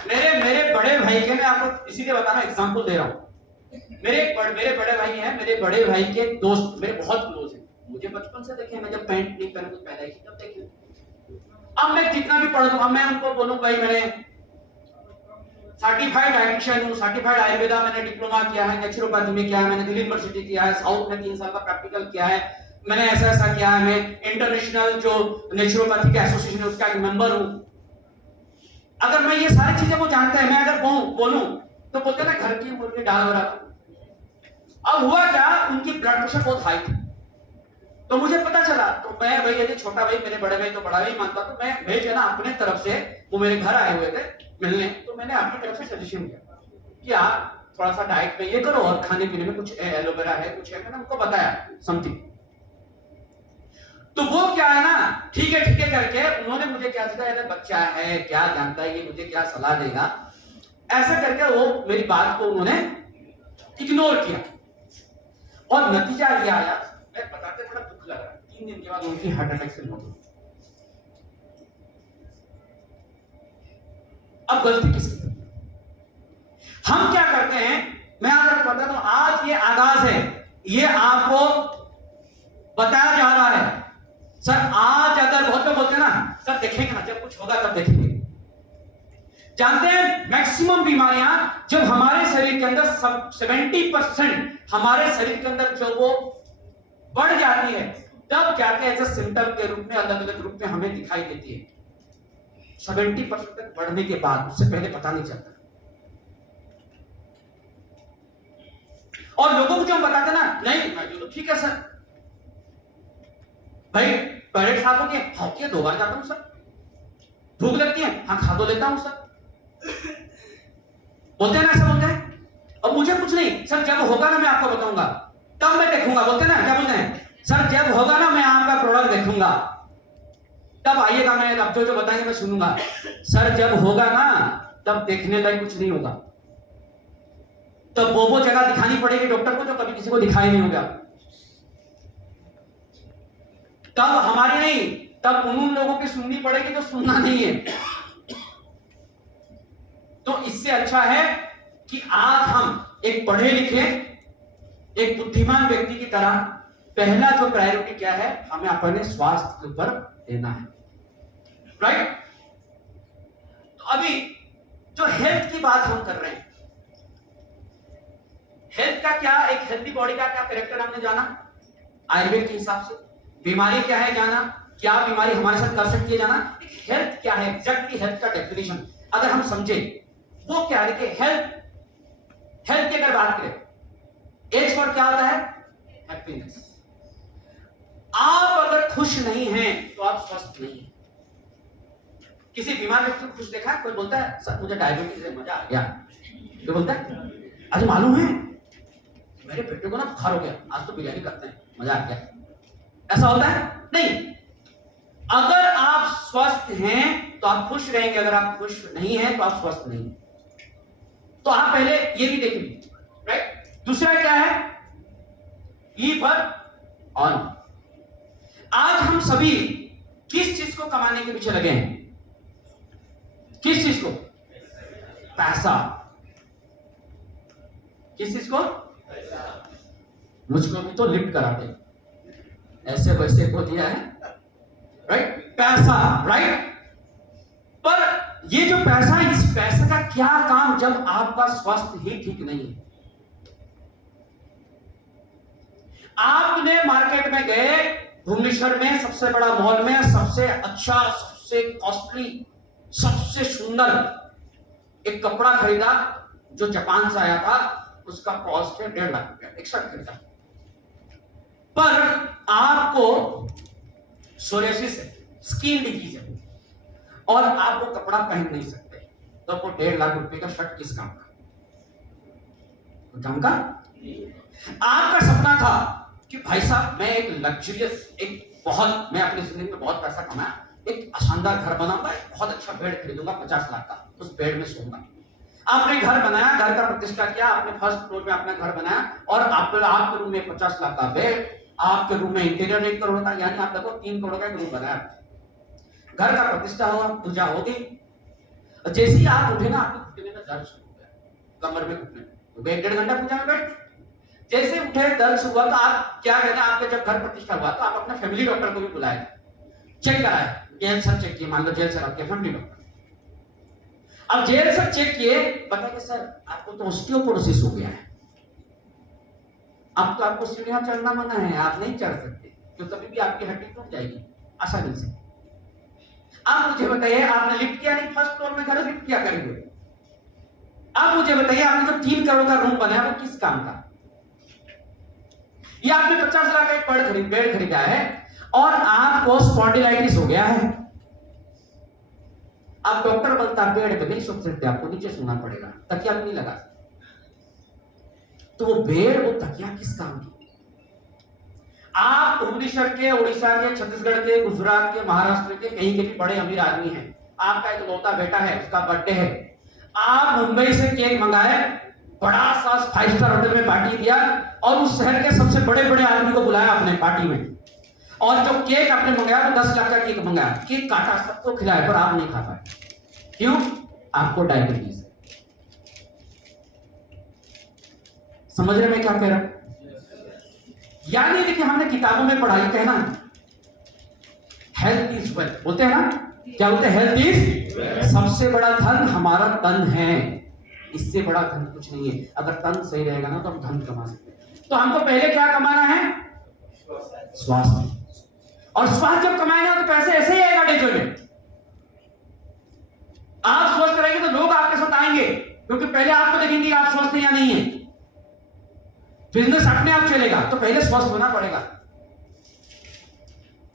मेरे बड़े भाई के, मैं आपको इसीलिए बता रहा हूं, एग्जांपल दे रहा हूं। मेरे बड़े भाई हैं, मेरे बड़े भाई के दोस्त मेरे बहुत क्लोज हैं, मुझे बचपन से देखे। मैं जब पैंट नहीं पहनूं तो पैदा ही तब देखे। अब मैं कितना भी पढ़ दूंगा, मैं उनको बोलूं भाई मैंने सर्टिफाइड डाइटिशियन हूँ, सर्टिफाइड आयुर्वेदा मैंने डिप्लोमा किया है, नेचुरोपैथी में किया है, मैंने दिल्ली यूनिवर्सिटी किया है, साउथ में 3 साल का प्रैक्टिकल किया है, मैंने ऐसा किया है, मैं इंटरनेशनल जो नेचुरोपैथी का एसोसिएशन है उसका एक मेंबर हूँ। अगर मैं ये सारी चीजें वो जानते हैं, मैं अगर बोलूं तो बोलते ना घर की मुर्गी डाल बराबर। अब हुआ क्या, उनकी ब्लड प्रेशर बहुत हाई थी, तो मुझे पता चला, तो मैं भाई यदि छोटा भाई मेरे बड़े भाई तो बड़ा भाई मानता, तो मैं भाई जो ना अपने तरफ से, वो मेरे घर आए हुए थे मिलने, तो मैंने अपनी तरफ से सजेशन किया कि आप थोड़ा सा डाइट में ये करो और खाने पीने में कुछ एलोवेरा है, कुछ है, मैंने उनको बताया समथिंग। तो वो क्या है ना, ठीक है करके उन्होंने मुझे क्या सोचा, बच्चा है क्या जानता है ये मुझे क्या सलाह देगा, ऐसा करके वो मेरी बात को उन्होंने इग्नोर किया। और नतीजा ये आया, मैं बताते बड़ा दुख लग रहा है, 3 दिन के बाद उनकी हार्ट अटैक से मौत हुई। अब गलती किसकी? हम क्या करते हैं, मैं आपको बताता हूं, आज ये आगाज है, ये आपको बताया जा रहा है। सर आज अगर बहुत लोग बोलते हैं ना, सर देखेंगे ना, जब कुछ होगा तब देखेंगे। जानते हैं मैक्सिमम बीमारियां जब हमारे शरीर के अंदर 70% हमारे शरीर के अंदर जो वो बढ़ जाती है, तब जाके ऐसे सिम्टम के रूप में, अलग अलग रूप में हमें दिखाई देती है। 70% तक बढ़ने के बाद, उससे पहले पता नहीं चलता। और लोगों को जो हम बताते ना, नहीं तो ठीक है सर, भाई टॉयलेट साफ होती है, होती है 2 बार जाता हूं सर, भूख लगती है, हाँ खा तो लेता हूं सर, बोलते हैं ना, ऐसा बोलते हैं। अब मुझे कुछ नहीं सर, जब होगा ना मैं आपको बताऊंगा, तब मैं देखूंगा, बोलते हैं ना, क्या बोलते हैं सर, जब होगा ना मैं आपका प्रोडक्ट देखूंगा, तब आइएगा, मैं अब जो बताएंगे मैं सुनूंगा। सर जब होगा ना, तब देखने लायक कुछ नहीं होगा, तब वो जगह दिखानी पड़ेगी डॉक्टर को जो कभी किसी को दिखाई नहीं होगा। तब हमारी नहीं, तब उन लोगों की सुननी पड़ेगी जो सुनना नहीं है। तो इससे अच्छा है कि आज हम एक पढ़े लिखे, एक बुद्धिमान व्यक्ति की तरह, पहला जो प्रायोरिटी क्या है, हमें अपने स्वास्थ्य के ऊपर देना है, राइट। तो अभी जो हेल्थ की बात हम कर रहे हैं, हेल्थ का क्या, एक हेल्थी बॉडी का क्या कैरेक्टर हमने जाना आयुर्वेद के हिसाब से, बीमारी क्या है जाना, क्या बीमारी हमारे साथ कर सकती है जाना, हेल्थ क्या है, एग्जैक्टली हेल्थ का डेफिनेशन अगर हम समझे, वो क्या है। हेल्थ की अगर बात करें, एज फॉर क्या होता है, हैप्पीनेस। आप अगर खुश नहीं हैं तो आप स्वस्थ नहीं हैं। किसी बीमार व्यक्ति को खुश देखा है, कोई बोलता है सर मुझे डायबिटीज है, मजा आ गया, तो बोलता है आज मालूम है मेरे बेटे को ना बुखार हो गया, आज तो बिरयानी करते हैं, मजा आ गया, ऐसा होता है नहीं। अगर आप स्वस्थ हैं तो आप खुश रहेंगे, अगर आप खुश नहीं हैं तो आप स्वस्थ नहीं हैं। तो आप पहले ये भी देख लीजिए, राइट। दूसरा क्या है, ई पर ऑन। आज हम सभी किस चीज को कमाने के पीछे लगे हैं, किस चीज को, पैसा। किस चीज को, मुझको भी तो लिफ्ट कराते, ऐसे वैसे को दिया है, राइट, पैसा, राइट। पर ये जो पैसा, इस पैसे का क्या काम जब आपका स्वास्थ्य ही ठीक नहीं है। आपने मार्केट में गए, भुवनेश्वर में सबसे बड़ा मॉल में सबसे अच्छा, सबसे कॉस्टली, सबसे सुंदर एक कपड़ा खरीदा जो जापान से आया था, उसका कॉस्ट है 1.5 लाख रुपया, एक शर्ट खरीदा। पर आपको सोरियासिस है, स्किन डिजीज है, और आप वो कपड़ा पहन नहीं सकते, तो वो 1.5 लाख रुपए का शर्ट किस काम का, काम का। आपका सपना था कि भाई साहब मैं एक लग्जरियस, एक बहुत, मैं अपनी जिंदगी में बहुत पैसा कमाया, एक शानदार घर बनाऊंगा, एक बहुत अच्छा बेड खरीदूंगा 50 लाख का, उस बेड में सोऊंगा। आपने घर बनाया, घर का प्रतिष्ठा किया, आपने फर्स्ट फ्लोर में अपना घर बनाया, और आपके रूम में 50 लाख का बेड, आपके रूम में इंटीरियर 1 करोड़ का, यानी आप देखो 3 करोड़ का एक रूम बनाया। घर का प्रतिष्ठा हुआ, पूजा होगी, जैसे ही आप उठे ना, आपके घुटने में दर्द शुरू हो गया, कमर में घुटने, तो 1.5 घंटा पूजा में बैठ, जैसे उठे दर्द शुरू हुआ, तो आप क्या कहते हैं, आपके जब घर प्रतिष्ठा हुआ तो आप अपने फैमिली डॉक्टर को भी बुलाए, चेक कराए, जेल सर चेक किए, मान लो जेल सर आपके फैमिली डॉक्टर। अब जेल सब चेक किए, पता कि सर आपको तो ऑस्टियोपोरोसिस हो गया है, अब तो आपको सीढ़ियां चढ़ना मना है, आप नहीं चढ़ सकते, तो कभी भी आपकी हड्डी टूट जाएगी आसानी से। आप मुझे बताइए, आपने लिफ्ट किया नहीं, फर्स्ट फ्लोर में घर लिफ्ट किया करेंगे। आप मुझे बताइए, आपने जो 3 करोड़ का रूम बनाया वो किस काम का? ये आपने 50 लाख का एक बेड खरीदा है और आपको स्पॉन्डिलाइटिस हो गया है। अब डॉक्टर बोलता है बेड पे नहीं सो सकते, आपको नीचे सोना पड़ेगा, तकिया भी नहीं लगा। तो वो बेड, वो तकिया किस काम की? आप भुवनेश्वर के, उड़ीसा के, छत्तीसगढ़ के, गुजरात के, महाराष्ट्र के कहीं के भी बड़े अमीर आदमी हैं, आपका एक लौता बेटा है, उसका बर्थडे है, आप मुंबई से केक मंगाए, बड़ा सा 5 स्टार होटल में पार्टी दिया और उस शहर के सबसे बड़े बड़े आदमी को बुलाया अपने पार्टी में, और जो केक आपने मंगाया वो 10 लाख का केक मंगाया, केक काटा, सबको खिलाया, पर आप नहीं खा पाए। क्यों? आपको डायबिटीज है। समझ रहे मैं क्या कह रहा हूं? यानी देखिए, हमने किताबों में पढ़ाई, कहना हेल्थ इज वेल्थ, बोलते हैं ना, क्या बोलते हैं? हेल्थ इज, सबसे बड़ा धन हमारा तन है, इससे बड़ा धन कुछ नहीं है। अगर तन सही रहेगा ना तो हम धन कमा सकते हैं। तो हमको पहले क्या कमाना है? स्वास्थ्य। और स्वास्थ्य जब कमाएंगे तो पैसे ऐसे ही आएगा डेजो में। आप स्वस्थ रहेंगे तो लोग आपके साथ आएंगे, क्योंकि पहले आपको देखेंगे आप स्वस्थ हैं या नहीं है। बिजनेस अपने आप चलेगा तो पहले स्वस्थ होना पड़ेगा।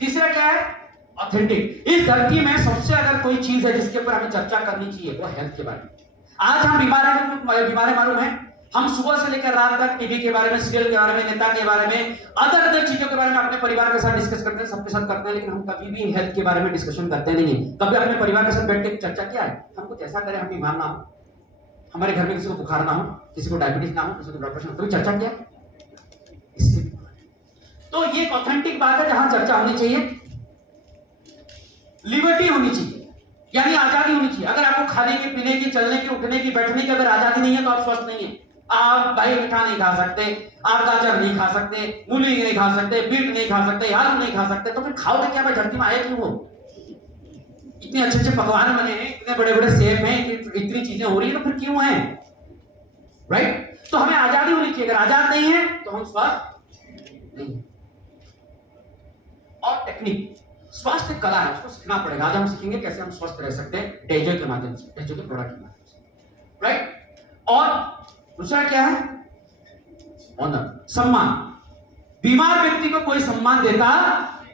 तीसरा क्या है? ऑथेंटिक। इस धरती में सबसे अगर कोई चीज है जिसके ऊपर हमें चर्चा करनी चाहिए वो हेल्थ के बारे में। आज हम बीमारी मालूम है, हम सुबह से लेकर रात तक टीवी के बारे में, सीरियल के बारे में, नेता के बारे में, अदर चीजों के बारे में अपने परिवार के साथ डिस्कस करते हैं, सबके साथ करते हैं, लेकिन हम कभी भी हेल्थ के बारे में डिस्कशन करते नहीं है। कभी अपने परिवार के साथ बैठ के चर्चा किया है हम कुछ ऐसा करें हम बीमार ना हो, हमारे घर में किसी को बुखार ना हो, किसी को डायबिटीज ना हो, किसी को ब्लड प्रेशर, कभी चर्चा किया? इसके तो ये एक ऑथेंटिक बात है जहां चर्चा होनी चाहिए। लिबर्टी होनी चाहिए, यानी आजादी होनी चाहिए। अगर आपको खाने की, पीने की, चलने की, उठने की, बैठने की अगर आजादी नहीं है तो आप स्वस्थ नहीं है। आप भाई मीठा नहीं खा सकते, आप गाजर नहीं खा सकते, मूली नहीं खा सकते, बीट नहीं खा सकते, आलू नहीं खा सकते, तो फिर खाओ तो क्या? भाई धरती में आए क्यों हो? इतने अच्छे अच्छे पकवान बने हैं, इतने बड़े बड़े सेब हैं, इतनी चीजें हो रही है, तो फिर क्यों है? राइट? तो हमें आजादी होनी चाहिए। अगर आजाद नहीं है तो हम स्वस्थ नहीं। और टेक्निक, स्वास्थ्य कला है, उसको सीखना पड़ेगा। आज हम सीखेंगे कैसे हम स्वस्थ रह सकते हैं डेजो के माध्यम से, डेजो के प्रोडक्ट के माध्यम से। राइट? और दूसरा क्या है? ऑनर, सम्मान। बीमार व्यक्ति को कोई सम्मान देता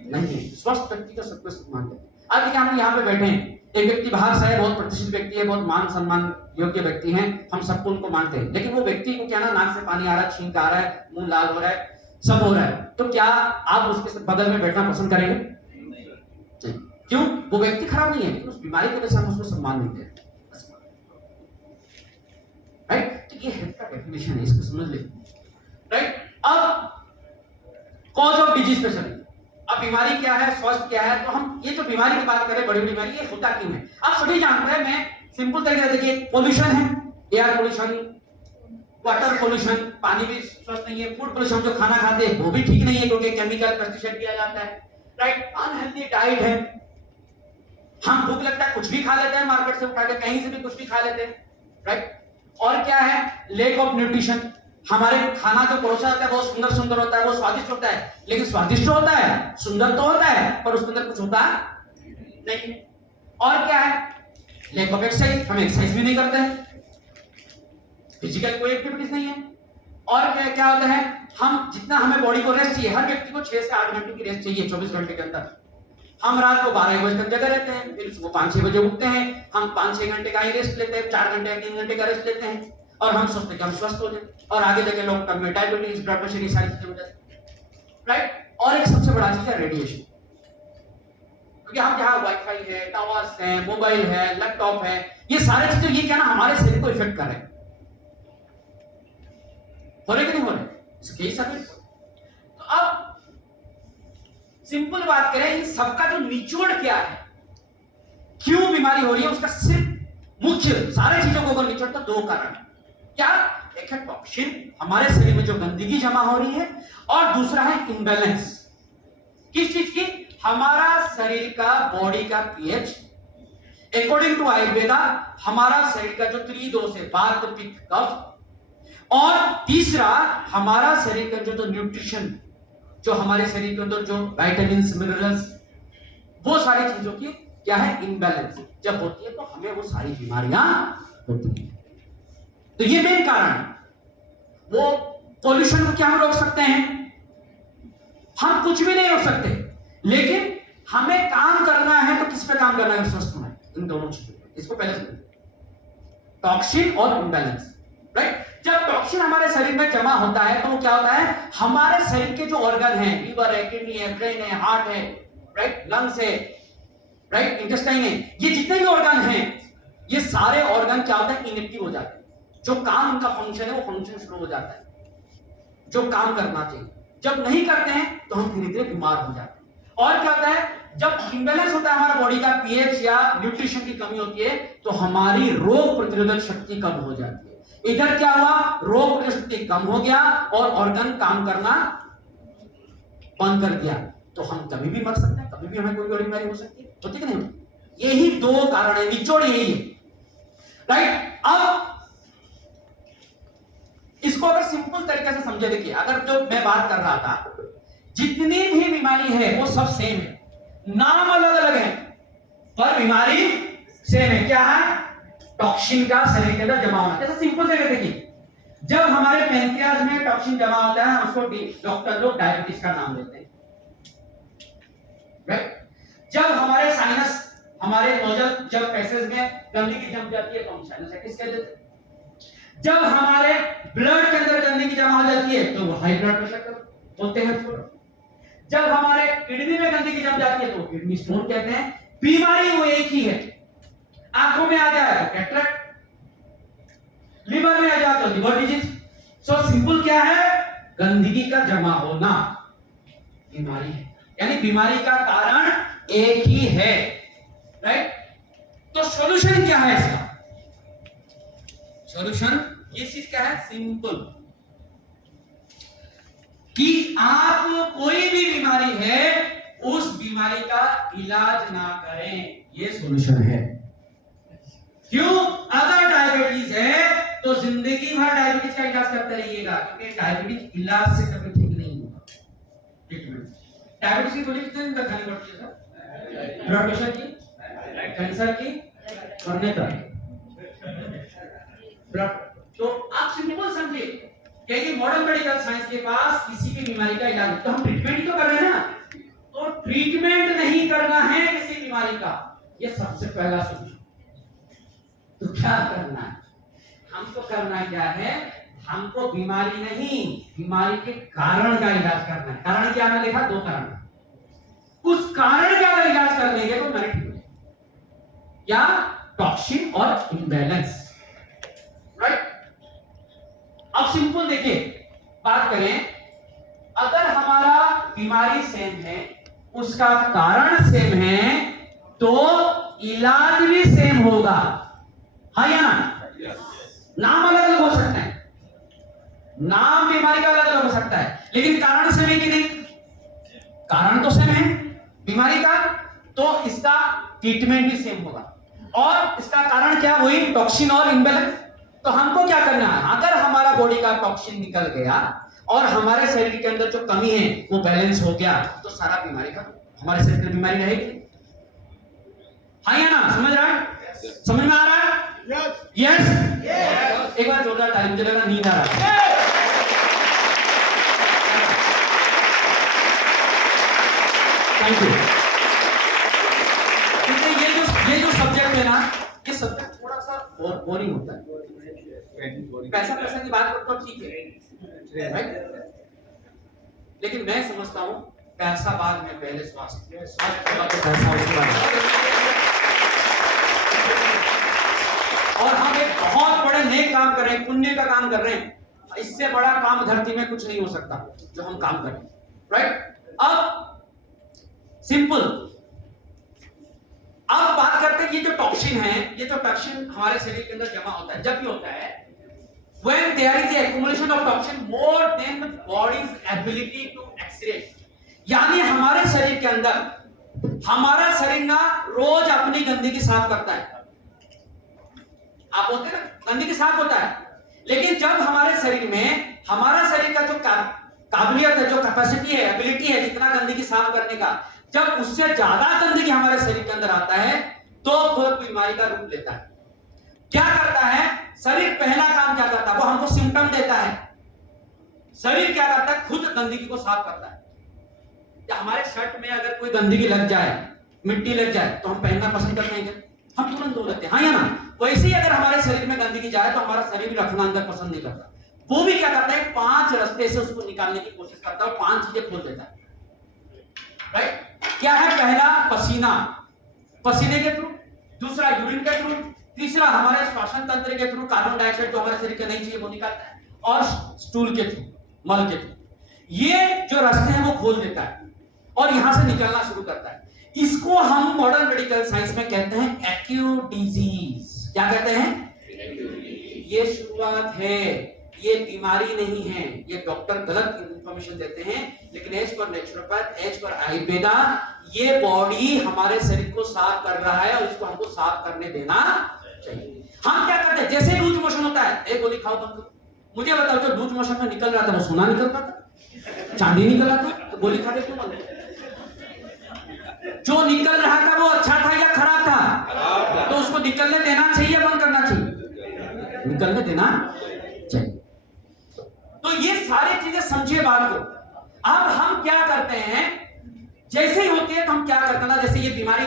नहीं, स्वस्थ व्यक्ति को सबको सम्मान देता है। आज देखिए हम यहाँ पे बैठे हैं, एक व्यक्ति बाहर से है, बहुत प्रतिष्ठित व्यक्ति है, बहुत मान सम्मान योग्य व्यक्ति हैं, हम सबको उनको मानते हैं, लेकिन वो व्यक्ति को क्या ना, नाक से पानी आ रहा है, छींक आ रहा है, मुंह लाल हो रहा है, सब हो रहा है, तो क्या आप उसके बगल में बैठना पसंद करेंगे? नहीं। क्यों? वो व्यक्ति खराब नहीं है, लेकिन उस बीमारी की वजह से हम उसको सम्मान नहीं दे रहे। राइट? तो ये हेल्थ का डेफिनेशन है, इसको समझ ले। राइट? अब कॉज ऑफ डिजीज स्पेशली, अब बीमारी क्या है, स्वास्थ्य क्या है, तो हम ये जो बीमारी की बात करें, बड़ी बड़ी बीमारी, ये होता क्यों है? आप सभी जानते हैं, मैं सिंपल तरीके से देखिए, पोल्यूशन है, एयर पोल्यूशन, वाटर पोल्यूशन, पानी भी स्वस्थ नहीं है, फूड पोल्यूशन, जो खाना खाते हैं वो भी ठीक नहीं है क्योंकि केमिकल पेस्टिसाइड दिया जाता है। राइट? अनहेल्दी डाइट है, हम भूख लगता है कुछ भी खा लेते हैं, मार्केट से उठा के कहीं से भी कुछ भी खा लेते हैं। राइट? और क्या है? लेक ऑफ न्यूट्रिशन, हमारे खाना जो परोसा जाता है बहुत सुंदर सुंदर होता है, वो स्वादिष्ट होता है, लेकिन स्वादिष्ट होता है, सुंदर तो होता है, पर उसके अंदर कुछ होता नहीं। और क्या है? लैक ऑफ एक्सरसाइज, हम एक्सरसाइज भी नहीं करते हैं, फिजिकल कोई एक्टिविटीज नहीं है। और क्या होता है? हम जितना हमें बॉडी को रेस्ट चाहिए, हर व्यक्ति को 6 से 8 घंटे की रेस्ट चाहिए 24 घंटे के अंदर। हम रात को 12 बजे तक जगह रहते हैं, फिर सुबह 5-6 बजे उठते हैं, हम 5-6 घंटे का ही रेस्ट लेते हैं, 4 घंटे 3 घंटे का रेस्ट लेते हैं, और हम सोचते हैं कि हम स्वस्थ हो जाए, और आगे जाके लॉन्ग टर्म में डायबिटीज, ब्लड प्रेशर, ये सारी चीजें हो जाती हैं। राइट? और एक सबसे बड़ा चीज है रेडिएशन, क्योंकि हम जहां वाईफाई है, टावर्स है, मोबाइल है, लैपटॉप है, ये सारे चीजें, ये क्या ना हमारे शरीर को इफेक्ट कर रहे हैं। हो रहे कि नहीं हो रहे? इसके ही सब। तो अब सिंपल बात करें, इन सबका जो निचोड़ क्या है, क्यों बीमारी हो रही है, उसका सिर्फ मुख्य सारे चीजों को अगर निचोड़ तो 2 कारण है। क्या? एक है टॉक्सिन, हमारे शरीर में जो गंदगी जमा हो रही है, और दूसरा है इम्बैलेंस। किस चीज की? हमारा शरीर का, बॉडी का पीएच अकॉर्डिंग टू आयुर्वेदा हमारा शरीर का जो त्रिदोष है, वात पित्त कफ, और तीसरा हमारा शरीर का जो न्यूट्रिशन, जो हमारे शरीर के अंदर जो विटामिन मिनरल्स, वो सारी चीजों की क्या है, इनबैलेंस जब होती है तो हमें वो सारी बीमारियां होती है। तो ये मेन कारण है। वो पॉल्यूशन को क्या हम रोक सकते हैं? हम कुछ भी नहीं रोक सकते, लेकिन हमें काम करना है तो किस पे काम करना है? स्वस्थ होना है, इन दोनों चीजों पे। इसको पहले समझो, टॉक्सिन और इम्बैलेंस, राइट? जब टॉक्सिन हमारे शरीर में जमा होता है तो वो क्या होता है, हमारे शरीर के जो ऑर्गन है, लीवर है, किडनी है, ब्रेन है, हार्ट है, राइट, लंग्स है, राइट, इंटेस्टाइन है, ये जितने भी ऑर्गन हैं, ये सारे ऑर्गन क्या होता है, इनएक्टिव हो जाते हैं। जो काम उनका फंक्शन है वो फंक्शन स्लो हो जाता है, जो काम करना चाहिए। जब नहीं करते हैं तो हम धीरे धीरे बीमार हो जाते हैं। और क्या होता है, जब इम्बैलेंस होता है हमारा बॉडी का पीएच या न्यूट्रिशन की कमी होती है तो हमारी रोग प्रतिरोधक शक्ति कम हो जाती है। इधर क्या हुआ, रोग प्रतिरोधक शक्ति कम हो गया और ऑर्गन काम करना बंद कर दिया, तो हम कभी भी मर सकते हैं, कभी भी हमें कोई और बीमारी हो सकती है, होती कि नहीं? यही दो कारण है, निचोड़ यही है, राइट? अब इसको अगर सिंपल तरीके से समझे, देखिए, अगर जो मैं बात कर रहा था, जितनी भी बीमारी है वो सब सेम है, नाम अलग अलग है पर बीमारी सेम है। क्या है? टॉक्सिन का शरीर के अंदर जमा होना। जैसे सिंपल से देखिए, जब हमारे पैंक्रियाज में टॉक्सिन जमा होता है उसको डॉक्टर लोग डायबिटीज का नाम देते हैं, राइट? जब हमारे साइनस, हमारे नोजल जब पैसेज में गंदगी जम जाती है तो हम साइनसाइटिस कह देते हैं। जब हमारे ब्लड के अंदर गंदगी जमा हो जाती है तो वो हाई ब्लड प्रेशर बोलते हैं उसको। जब हमारे किडनी में गंदगी जम जाती है तो किडनी स्टोन कहते हैं। बीमारी वो एक ही है, आंखों में आ जाए तो कैटरेक्ट, लिवर में आ जाए तो लिवर डिजीज। सो सिंपल क्या है, गंदगी का जमा होना बीमारी है, यानी बीमारी का कारण एक ही है, राइट? तो सॉल्यूशन क्या है इसका? सॉल्यूशन ये चीज क्या है, सिंपल, कि आप कोई भी बीमारी है उस बीमारी का इलाज ना करें, ये सॉल्यूशन है। क्यों? अगर डायबिटीज है तो जिंदगी भर डायबिटीज का इलाज करते रहिएगा, क्योंकि डायबिटीज इलाज से कभी ठीक नहीं होगा। डायबिटीज की गोली कितने दिन तक खानी पड़ती है सर? ब्लड प्रेशर की, कैंसर की और नेत्र की। तो आप सिंपल समझिए कि मॉडर्न मेडिकल साइंस के पास किसी भी बीमारी का इलाज, तो हम ट्रीटमेंट ही तो कर रहे हैं ना, तो ट्रीटमेंट नहीं करना है किसी बीमारी का, ये सबसे पहला सोल्यूशन। तो क्या करना है हमको? करना क्या है, हमको बीमारी नहीं, बीमारी के कारण का इलाज करना है। कारण क्या है? देखा, दो कारण, उस कारण का अगर इलाज कर लेंगे तो बीमारी ठीक हो जाएगी। या टॉक्सिन और इम्बैलेंस, राइट? अब सिंपल देखिए, बात करें, अगर हमारा बीमारी सेम है, उसका कारण सेम है, तो इलाज भी सेम होगा, हाँ या ना? नाम अलग अलग हो सकता है, नाम बीमारी का अलग अलग हो सकता है, लेकिन कारण सेम है कि नहीं? कारण तो सेम है बीमारी का, तो इसका ट्रीटमेंट भी सेम होगा। और इसका कारण क्या? वही टॉक्सिन और इम्बैलेंस। तो हमको क्या करना है, अगर हमारा बॉडी का टॉक्सिन निकल गया और हमारे शरीर के अंदर जो कमी है वो बैलेंस हो गया, तो सारा बीमारी का हमारे शरीर में बीमारी रहेगी, हाँ या ना? समझ रहा है? समझ में आ रहा है? यस, एक बार जोरदार ताली, मुझे लगा नींद आ रहा है। Thank you. ये जो सब्जेक्ट है ना, ये सब्जेक्ट थोड़ा सा बोरिंग होता है। पैसा पैसा की बात करते तो ठीक है, राइट? लेकिन मैं समझता हूं पैसा बाद में, पहले स्वास्थ्य, स्वास्थ्य के बाद पैसा, उसके बाद। और हम एक बहुत बड़े नेक काम कर रहे हैं, पुण्य का काम कर रहे हैं, इससे बड़ा काम धरती में कुछ नहीं हो सकता जो हम काम कर रहे हैं, राइट? अब सिंपल, अब बात करते हैं, ये जो टॉक्सिन है, ये जो टॉक्सिन हमारे शरीर के अंदर जमा होता है, जब भी होता है, when there is a accumulation of toxin more than the body's ability to excrete, यानी हमारे शरीर के अंदर हमारा शरीर ना रोज अपनी गंदगी साफ करता है। आप बोलते हैं ना गंदगी साफ होता है, लेकिन जब हमारे शरीर में हमारा शरीर का जो काबिलियत है, जो कैपेसिटी है, एबिलिटी है जितना गंदगी साफ करने का, जब उससे ज्यादा गंदगी हमारे शरीर के अंदर आता है तो वो बीमारी का रूप लेता है। क्या करता है शरीर? पहला काम क्या करता है? वो हमको सिम्टम देता है। शरीर क्या करता है? खुद गंदगी को साफ करता है। या हमारे शर्ट में अगर कोई गंदगी लग जाए, मिट्टी लग जाए, तो हम पहनना पसंद करते हैं क्या? हम तुरंत धो लेते हैं, हाँ या ना? वैसे ही अगर हमारे शरीर में गंदगी जाए तो हमारा शरीर भी रखना अंदर पसंद नहीं करता। वो भी क्या करता है? 5 रास्ते से उसको निकालने की कोशिश करता है, 5 चीजें खोल देता है। राइट? क्या है? पहला पसीना, पसीने के थ्रू, दूसरा यूरिन के थ्रू, तीसरा हमारे श्वसन तंत्र के थ्रू कार्बन डाइऑक्साइड जो हमारे शरीर के नहीं चाहिए वो निकालता है, और स्टूल के थ्रू, मल के थ्रू। ये जो रास्ते हैं वो खोल देता है और यहां से निकलना शुरू करता है। इसको हम मॉडर्न मेडिकल साइंस में कहते हैं एक्यूट डिजीज। क्या कहते हैं? ये शुरुआत है, ये बीमारी नहीं है। ये डॉक्टर गलत इंफॉर्मेशन देते हैं, लेकिन as per naturopath, as per Ayurveda, ये बॉडी हमारे शरीर को साफ कर रहा है और इसको हमको साफ करने देना चाहिए। हम क्या करते हैं? जैसे लूज मोशन होता है, एक गोली खाओ बंद करो। मुझे बताओ जो लूज मोशन में निकल रहा था वो सोना निकल रहा था, चांदी निकल रहा था, तो गोली खाते क्यों बंद? जो निकल रहा था वो अच्छा था या खराब था? तो उसको निकलने देना चाहिए, बंद करना चाहिए? निकलने देना चाहिए। तो ये सारी चीजें समझिए बात को। अब हम क्या करते हैं, जैसे ही होती है तो हम क्या करते हैं, जैसे ये बीमारी,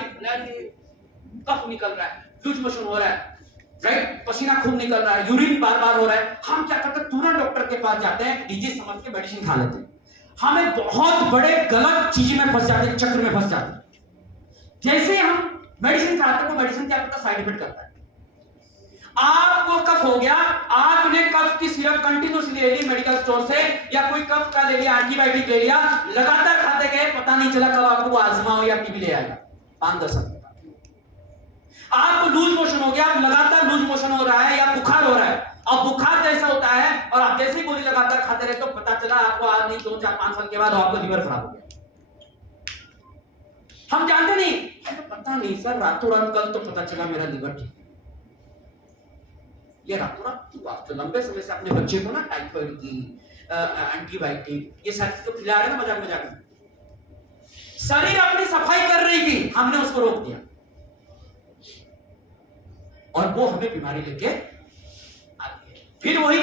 कफ निकल रहा है, लूज मोशन हो रहा है, राइट, पसीना खूब निकल रहा है, यूरिन बार बार हो रहा है, हम क्या करते हैं? तुरंत डॉक्टर के पास जाते हैं, डिजीज समझ के मेडिसिन खा लेते हैं। हमें बहुत बड़े गलत चीज में फंस जाते हैं, चक्र में फंस जाते हैं। जैसे हम मेडिसिन खाते हैं, वो मेडिसिन क्या करता है? साइड इफेक्ट करता है। आपको कफ हो गया, आपने कफ की सिरप कंटिन्यूसली ले ली मेडिकल स्टोर से, या कोई कफ का ले लिया, एंटीबायोटिक ले लिया, लगातार खाते गए, पता नहीं चला कब आपको आजमा हो या टीबी ले आएगा 5-10 साल। आपको लूज मोशन हो गया, लगातार लूज मोशन हो रहा है या बुखार हो रहा है, और बुखार जैसा होता है और आप जैसे ही गोली लगातार खाते रहे तो पता चला आपको आज नहीं 2-4-5 साल के बाद आपको लीवर खराब हो गया। हम जानते नहीं, तो पता नहीं सर, रातों रात कल तो पता चला मेरा लीवर ठीक है। ये रातों रात आप तो लंबे समय से अपने बच्चे को ना टाइफाइड की एंटीबायोटिक ये सारी चीजें खिला रहे ना मजाक मजाक में। शरीर अपनी सफाई कर रही थी, हमने उसको रोक दिया और वो हमें बीमारी लेके आती है। फिर वही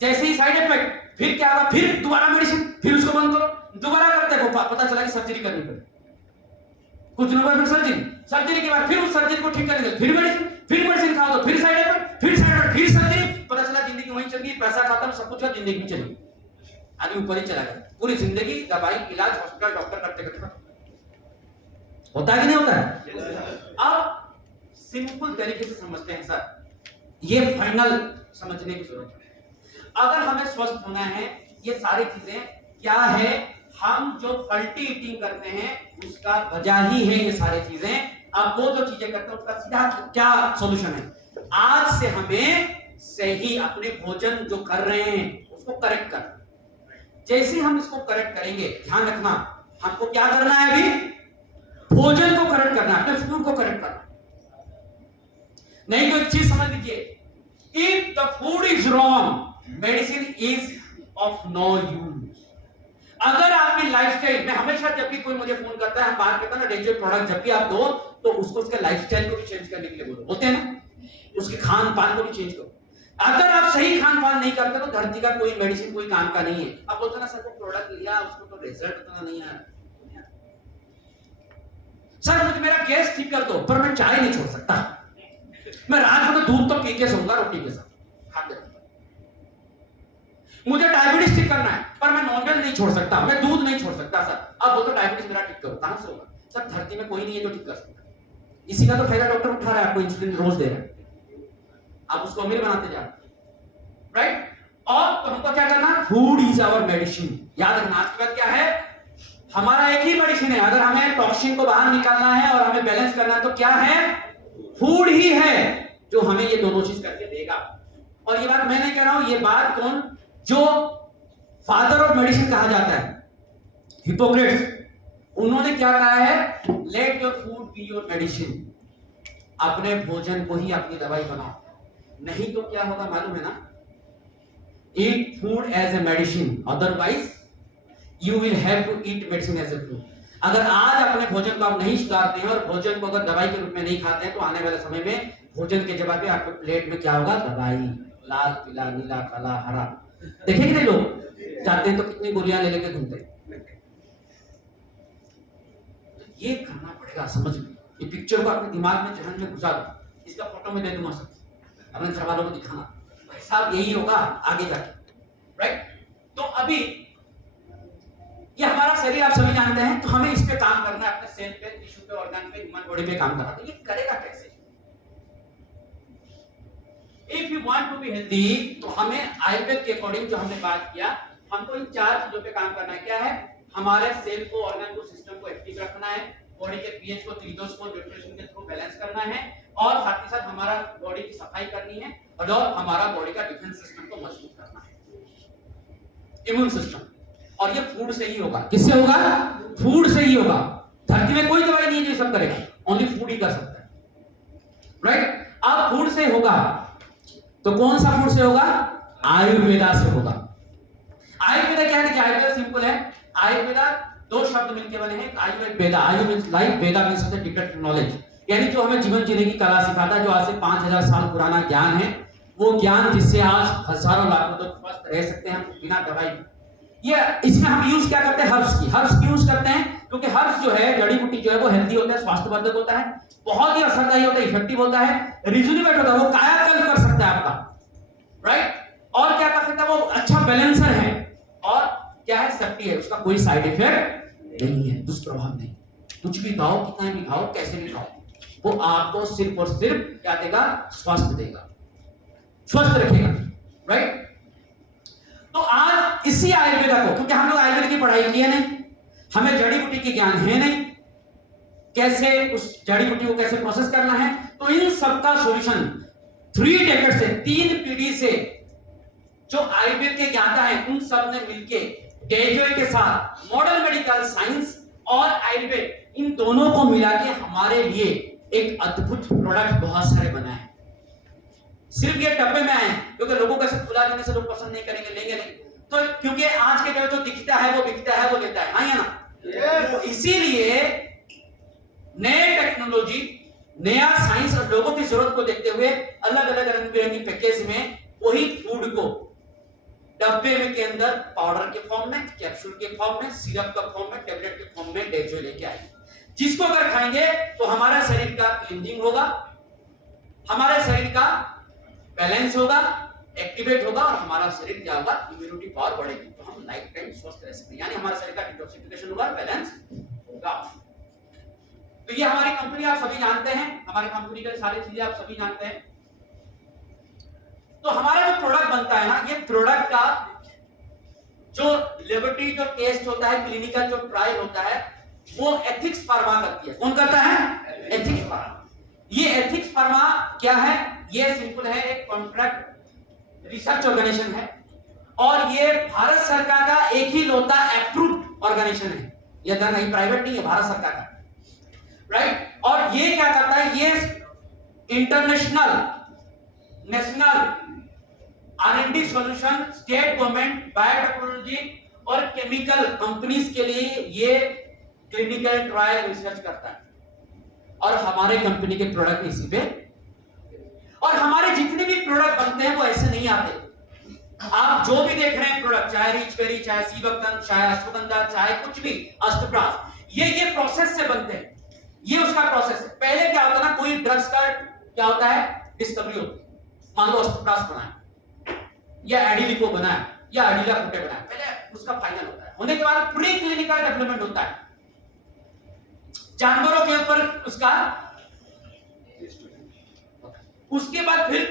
जैसे ही साइड इफेक्ट, फिर क्या होगा? फिर दोबारा मेडिसिन, फिर उसको बंद करो, दोबारा करते हो, पता चला कि सर्जरी करनी पड़ी, कुछ दिनों बाद फिर सर्जरी के बाद फिर उस सर्जरी को ठीक करने के लिए फिर मेडिसिन खाओ तो फिर साइड इफेक्ट, फिर सर्जरी, पता चला जिंदगी वहीं चल गई, पैसा खत्म, सब कुछ, जिंदगी भी चली, आदमी ऊपर ही चला गया। पूरी जिंदगी दवाई, इलाज, हॉस्पिटल, डॉक्टर करते करते होता है कि नहीं होता है? अब सिंपल तरीके से समझते हैं सर, ये फाइनल समझने की जरूरत है। अगर हमें स्वस्थ होना है, ये सारी चीजें क्या है, हम जो फल्टी ईटिंग करते हैं उसका वजह ही है ये सारी चीजें। अब वो जो चीजें करते हैं उसका सीधा क्या सॉल्यूशन है? आज से हमें सही अपने भोजन जो कर रहे हैं उसको करेक्ट कर। जैसे हम इसको करेक्ट करेंगे, ध्यान रखना, हमको क्या करना है? अभी भोजन को करेक्ट करना, अपने फूड को करेक्ट करना। नहीं तो एक चीज समझ लीजिए, if the food is wrong, medicine is of no use. अगर आपकी लाइफस्टाइल, मैं हमेशा जब भी कोई मुझे फोन करता है, हम बात करते हैं ना डेंजर प्रोडक्ट जब भी आप दो तो उसको उसके लाइफस्टाइल को भी चेंज करने के लिए बोलो, होते हैं ना, उसके खान पान को भी चेंज करो। अगर आप सही खान पान नहीं करते तो धरती का कोई मेडिसिन कोई काम का नहीं है। अब बोलते ना सर को प्रोडक्ट लिया उसको तो रिजल्ट उतना नहीं आया, सर मुझे मेरा गैस ठीक कर दो पर मैं चाय नहीं छोड़ सकता, मैं रात को तो दूध तो पी के सोऊंगा रोटी के साथ खाते। मुझे डायबिटीज ठीक करना है पर मैं नॉनवेज नहीं छोड़ सकता, मैं दूध नहीं छोड़ सकता सर। अब बोलते डायबिटीज मेरा ठीक करो, कहां से होगा सर? धरती में कोई नहीं है जो ठीक कर सकता। इसी का तो फायदा डॉक्टर उठा रहा है, आपको इंसुलिन रोज दे रहा है, आप उसको अमीर बनाते जा रहे हैं, राइट? और तो हमको क्या करना? Food is our medicine. याद रखना, आज के बाद क्या है? हमारा एक ही मेडिसिन है। अगर हमें टॉक्सिन को बाहर निकालना है और हमें बैलेंस करना है तो क्या है? फूड ही है जो हमें ये दोनों चीज करके देगा। और ये बात मैं नहीं कह रहा हूं, ये बात कौन, जो फादर ऑफ मेडिसिन कहा जाता है, हिपोक्रेट्स, उन्होंने क्या कहा है, let your food be your medicine, अपने भोजन को ही अपनी दवाई बनाओ, नहीं तो क्या होगा मालूम है ना, eat food as a medicine, otherwise you will have to eat medicine as a food. अगर आज अपने भोजन को आप नहीं सुधारते हैं और भोजन को अगर दवाई के रूप में नहीं खाते हैं, तो आने वाले समय में भोजन के जगह पे आपके प्लेट में क्या होगा, दवाई, लाल पीला नीला काला हरा, देखेंगे नहीं लोग जाते हैं तो कितनी गोलियां ले लेके घूमते हैं। ये करना पड़ेगा, समझ में, ये पिक्चर को अपने दिमाग में जहन में घुसा दो, इसका फोटो में दे दूंगा सब, अपने घर वालों को दिखाना, भाई साहब यही होगा आगे जाके, राइट। तो अभी ये हमारा शरीर आप सभी जानते हैं, तो हमें इस पे काम करना है, अपने सेल पे, टिश्यू पे, ऑर्गन पे, ह्यूमन बॉडी पे काम करना। तो ये करेगा कैसे? If you want to be healthy, तो हमें आयुर्वेद के अकॉर्डिंग जो हमने बात किया, हमको इन 4 चीजों पे काम करना है। क्या है? हमारे सेल को, ऑर्गन को, सिस्टम को एक्टिव रखना है, बॉडी के पीएच को, त्रिदोष को न्यूट्रिशन के थ्रू बैलेंस करना है, और साथ ही साथ हमारा बॉडी की सफाई करनी है, और हमारा बॉडी का डिफेंस सिस्टम को मजबूत करना है, इम्यून सिस्टम। और ये फूड से ही होगा। किससे होगा? फूड से ही होगा। धरती में कोई दवाई नहीं है जो सब करेगा, ओनली फूड ही कर सकता है, राइट। अब फूड से होगा तो कौन सा फूड से होगा? आयुर्वेदा से होगा। आयुर्वेदा क्या है? आयुर्वेदा सिंपल है। आयुर्वेदा 2 शब्द मिलकर बने हैं, आयुर्वेद वेदा। आयु मींस लाइफ, वेदा मींस डिटेक्ट नॉलेज, यानी जो हमें जीवन जीने की कला सिखाता है, जो आज से 5000 साल पुराना ज्ञान है, वो ज्ञान जिससे आज हजारों लाखों लोग स्वस्थ रह सकते हैं बिना दवाई। ये इसमें हम यूज क्या करते हैं? हर्ब्स की। हर्ब्स की यूज करते हैं क्योंकि हर्ब्स जो है, जड़ी बूटी जो है, वो हेल्दी होता है, स्वास्थ्यवर्धक होता है, बहुत ही असरदायी होता है, इफेक्टिव होता है, रिजुनेट होता है, वो कायाकल्प कर सकता है आपका, राइट। और क्या कर सकता है? वो अच्छा बैलेंसर है, और क्या है? शक्ति है, उसका कोई साइड इफेक्ट नहीं है, दुष्प्रभाव नहीं। कुछ भी खाओ, कितना भी खाओ, कैसे भी खाओ, वो आपको सिर्फ और सिर्फ क्या देगा? स्वास्थ्य देगा, स्वस्थ रखेगा, राइट। तो आज इसी आयुर्वेदा को, क्योंकि हम लोग आयुर्वेद की पढ़ाई किए नहीं, हमें जड़ी बूटी की ज्ञान है नहीं, कैसे उस जड़ी बूटी को कैसे प्रोसेस करना है, तो इन सबका सॉल्यूशन 3 डेकेड से, 3 पीढ़ी से जो आयुर्वेद के ज्ञाता है, उन सब ने मिलके डेजोय के साथ मॉडर्न मेडिकल साइंस और आयुर्वेद, इन दोनों को मिला के हमारे लिए एक अद्भुत प्रोडक्ट बहुत सारे बनाए। सिर्फ ये डब्बे में आए क्योंकि लोगों को ऐसे खुला देने से लोग पसंद नहीं करेंगे, लेंगे नहीं, तो क्योंकि आज के जो दिखता है वो बिकता है, वो लेता है, हाँ या ना? तो इसीलिए नए टेक्नोलॉजी, नया साइंस और लोगों की जरूरत को देखते हुए अलग अलग रंग बिरंगी पैकेज में वही फूड को डब्बे में के अंदर पाउडर के फॉर्म में, कैप्सूल के फॉर्म में, सिरप का फॉर्म में, टेबलेट के फॉर्म में डेजो लेके आए, जिसको अगर खाएंगे तो हमारा शरीर का क्लींजिंग होगा, हमारे शरीर का बैलेंस होगा, एक्टिवेट होगा, और हमारा शरीर क्या होगा? इम्यूनिटी पावर बढ़ेगी, तो हम लाइफ टाइम स्वस्थ रह सकते हैं, यानी हमारे शरीर का डिटॉक्सिफिकेशन होगा, बैलेंस होगा। तो ये हमारी कंपनी आप सभी जानते हैं, हमारी कंपनी के सारी चीजें आप सभी जानते हैं। तो हमारा जो प्रोडक्ट बनता है ना, ये प्रोडक्ट का जो लेबोरेटरी जो टेस्ट होता है, क्लिनिकल जो ट्रायल होता है, वो एथिक्स फार्मा करती है। कौन करता है? Ethics pharma. ये एथिक्स फार्मा क्या है? ये सिंपल है, एक कॉन्ट्रैक्ट रिसर्च ऑर्गेनाइजेशन है, और ये भारत सरकार का एक ही लौता अप्रूव्ड ऑर्गेनाइजेशन है, ये नहीं प्राइवेट नहीं है, भारत सरकार का, राइट। और ये क्या करता है? ये international, national R&D solution, state government, biotechnology और केमिकल कंपनीज के लिए ये क्लिनिकल ट्रायल रिसर्च करता है, और हमारे कंपनी के प्रोडक्ट इसी पे, और हमारे जितने भी प्रोडक्ट बनते हैं वो ऐसे नहीं आते। आप जो भी देख रहे हैं प्रोडक्ट, चाहे रिच बेरी, चाहे सीबकतन, चाहे अश्वगंधा, चाहे कुछ भी, अष्टप्राश, ये प्रोसेस से बनते हैं, ये उसका प्रोसेस है। पहले क्या होता है ना, कोई ड्रग्स का क्या होता है? डिस्कवरी होती है, मान लो अष्टप्राश बनाया, या एडिलिको बनाया, या एडिला फुटे बनाया, पहले उसका फाइनल होता है, होने के बाद प्री क्लिनिकल डेवलपमेंट होता है, जानवरों के ऊपर उसका, उसके बाद फिर